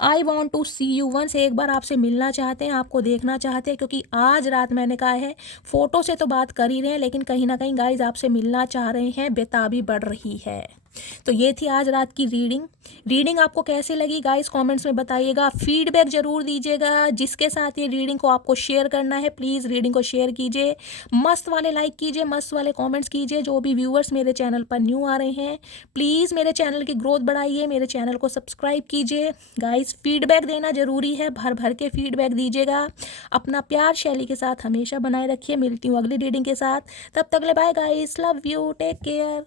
I want to see you once, एक बार आपसे मिलना चाहते हैं, आपको देखना चाहते हैं, क्योंकि आज रात मैंने कहा है फोटो से तो बात कर ही रहे हैं लेकिन कहीं ना कहीं गाइज आपसे मिलना चाह रहे हैं, बेताबी बढ़ रही है। तो ये थी आज रात की रीडिंग आपको कैसे लगी गाइस कमेंट्स में बताइएगा, फीडबैक जरूर दीजिएगा। जिसके साथ ये रीडिंग को आपको शेयर करना है प्लीज़ रीडिंग को शेयर कीजिए, मस्त वाले लाइक कीजिए, मस्त वाले कमेंट्स कीजिए। जो भी व्यूअर्स मेरे चैनल पर न्यू आ रहे हैं प्लीज़ मेरे चैनल की ग्रोथ बढ़ाइए, मेरे चैनल को सब्सक्राइब कीजिए। गाइस फीडबैक देना ज़रूरी है, भर भर के फीडबैक दीजिएगा। अपना प्यार शैली के साथ हमेशा बनाए रखिए। मिलती हूँ अगली रीडिंग के साथ, तब तक ले bye guys, love you, take care.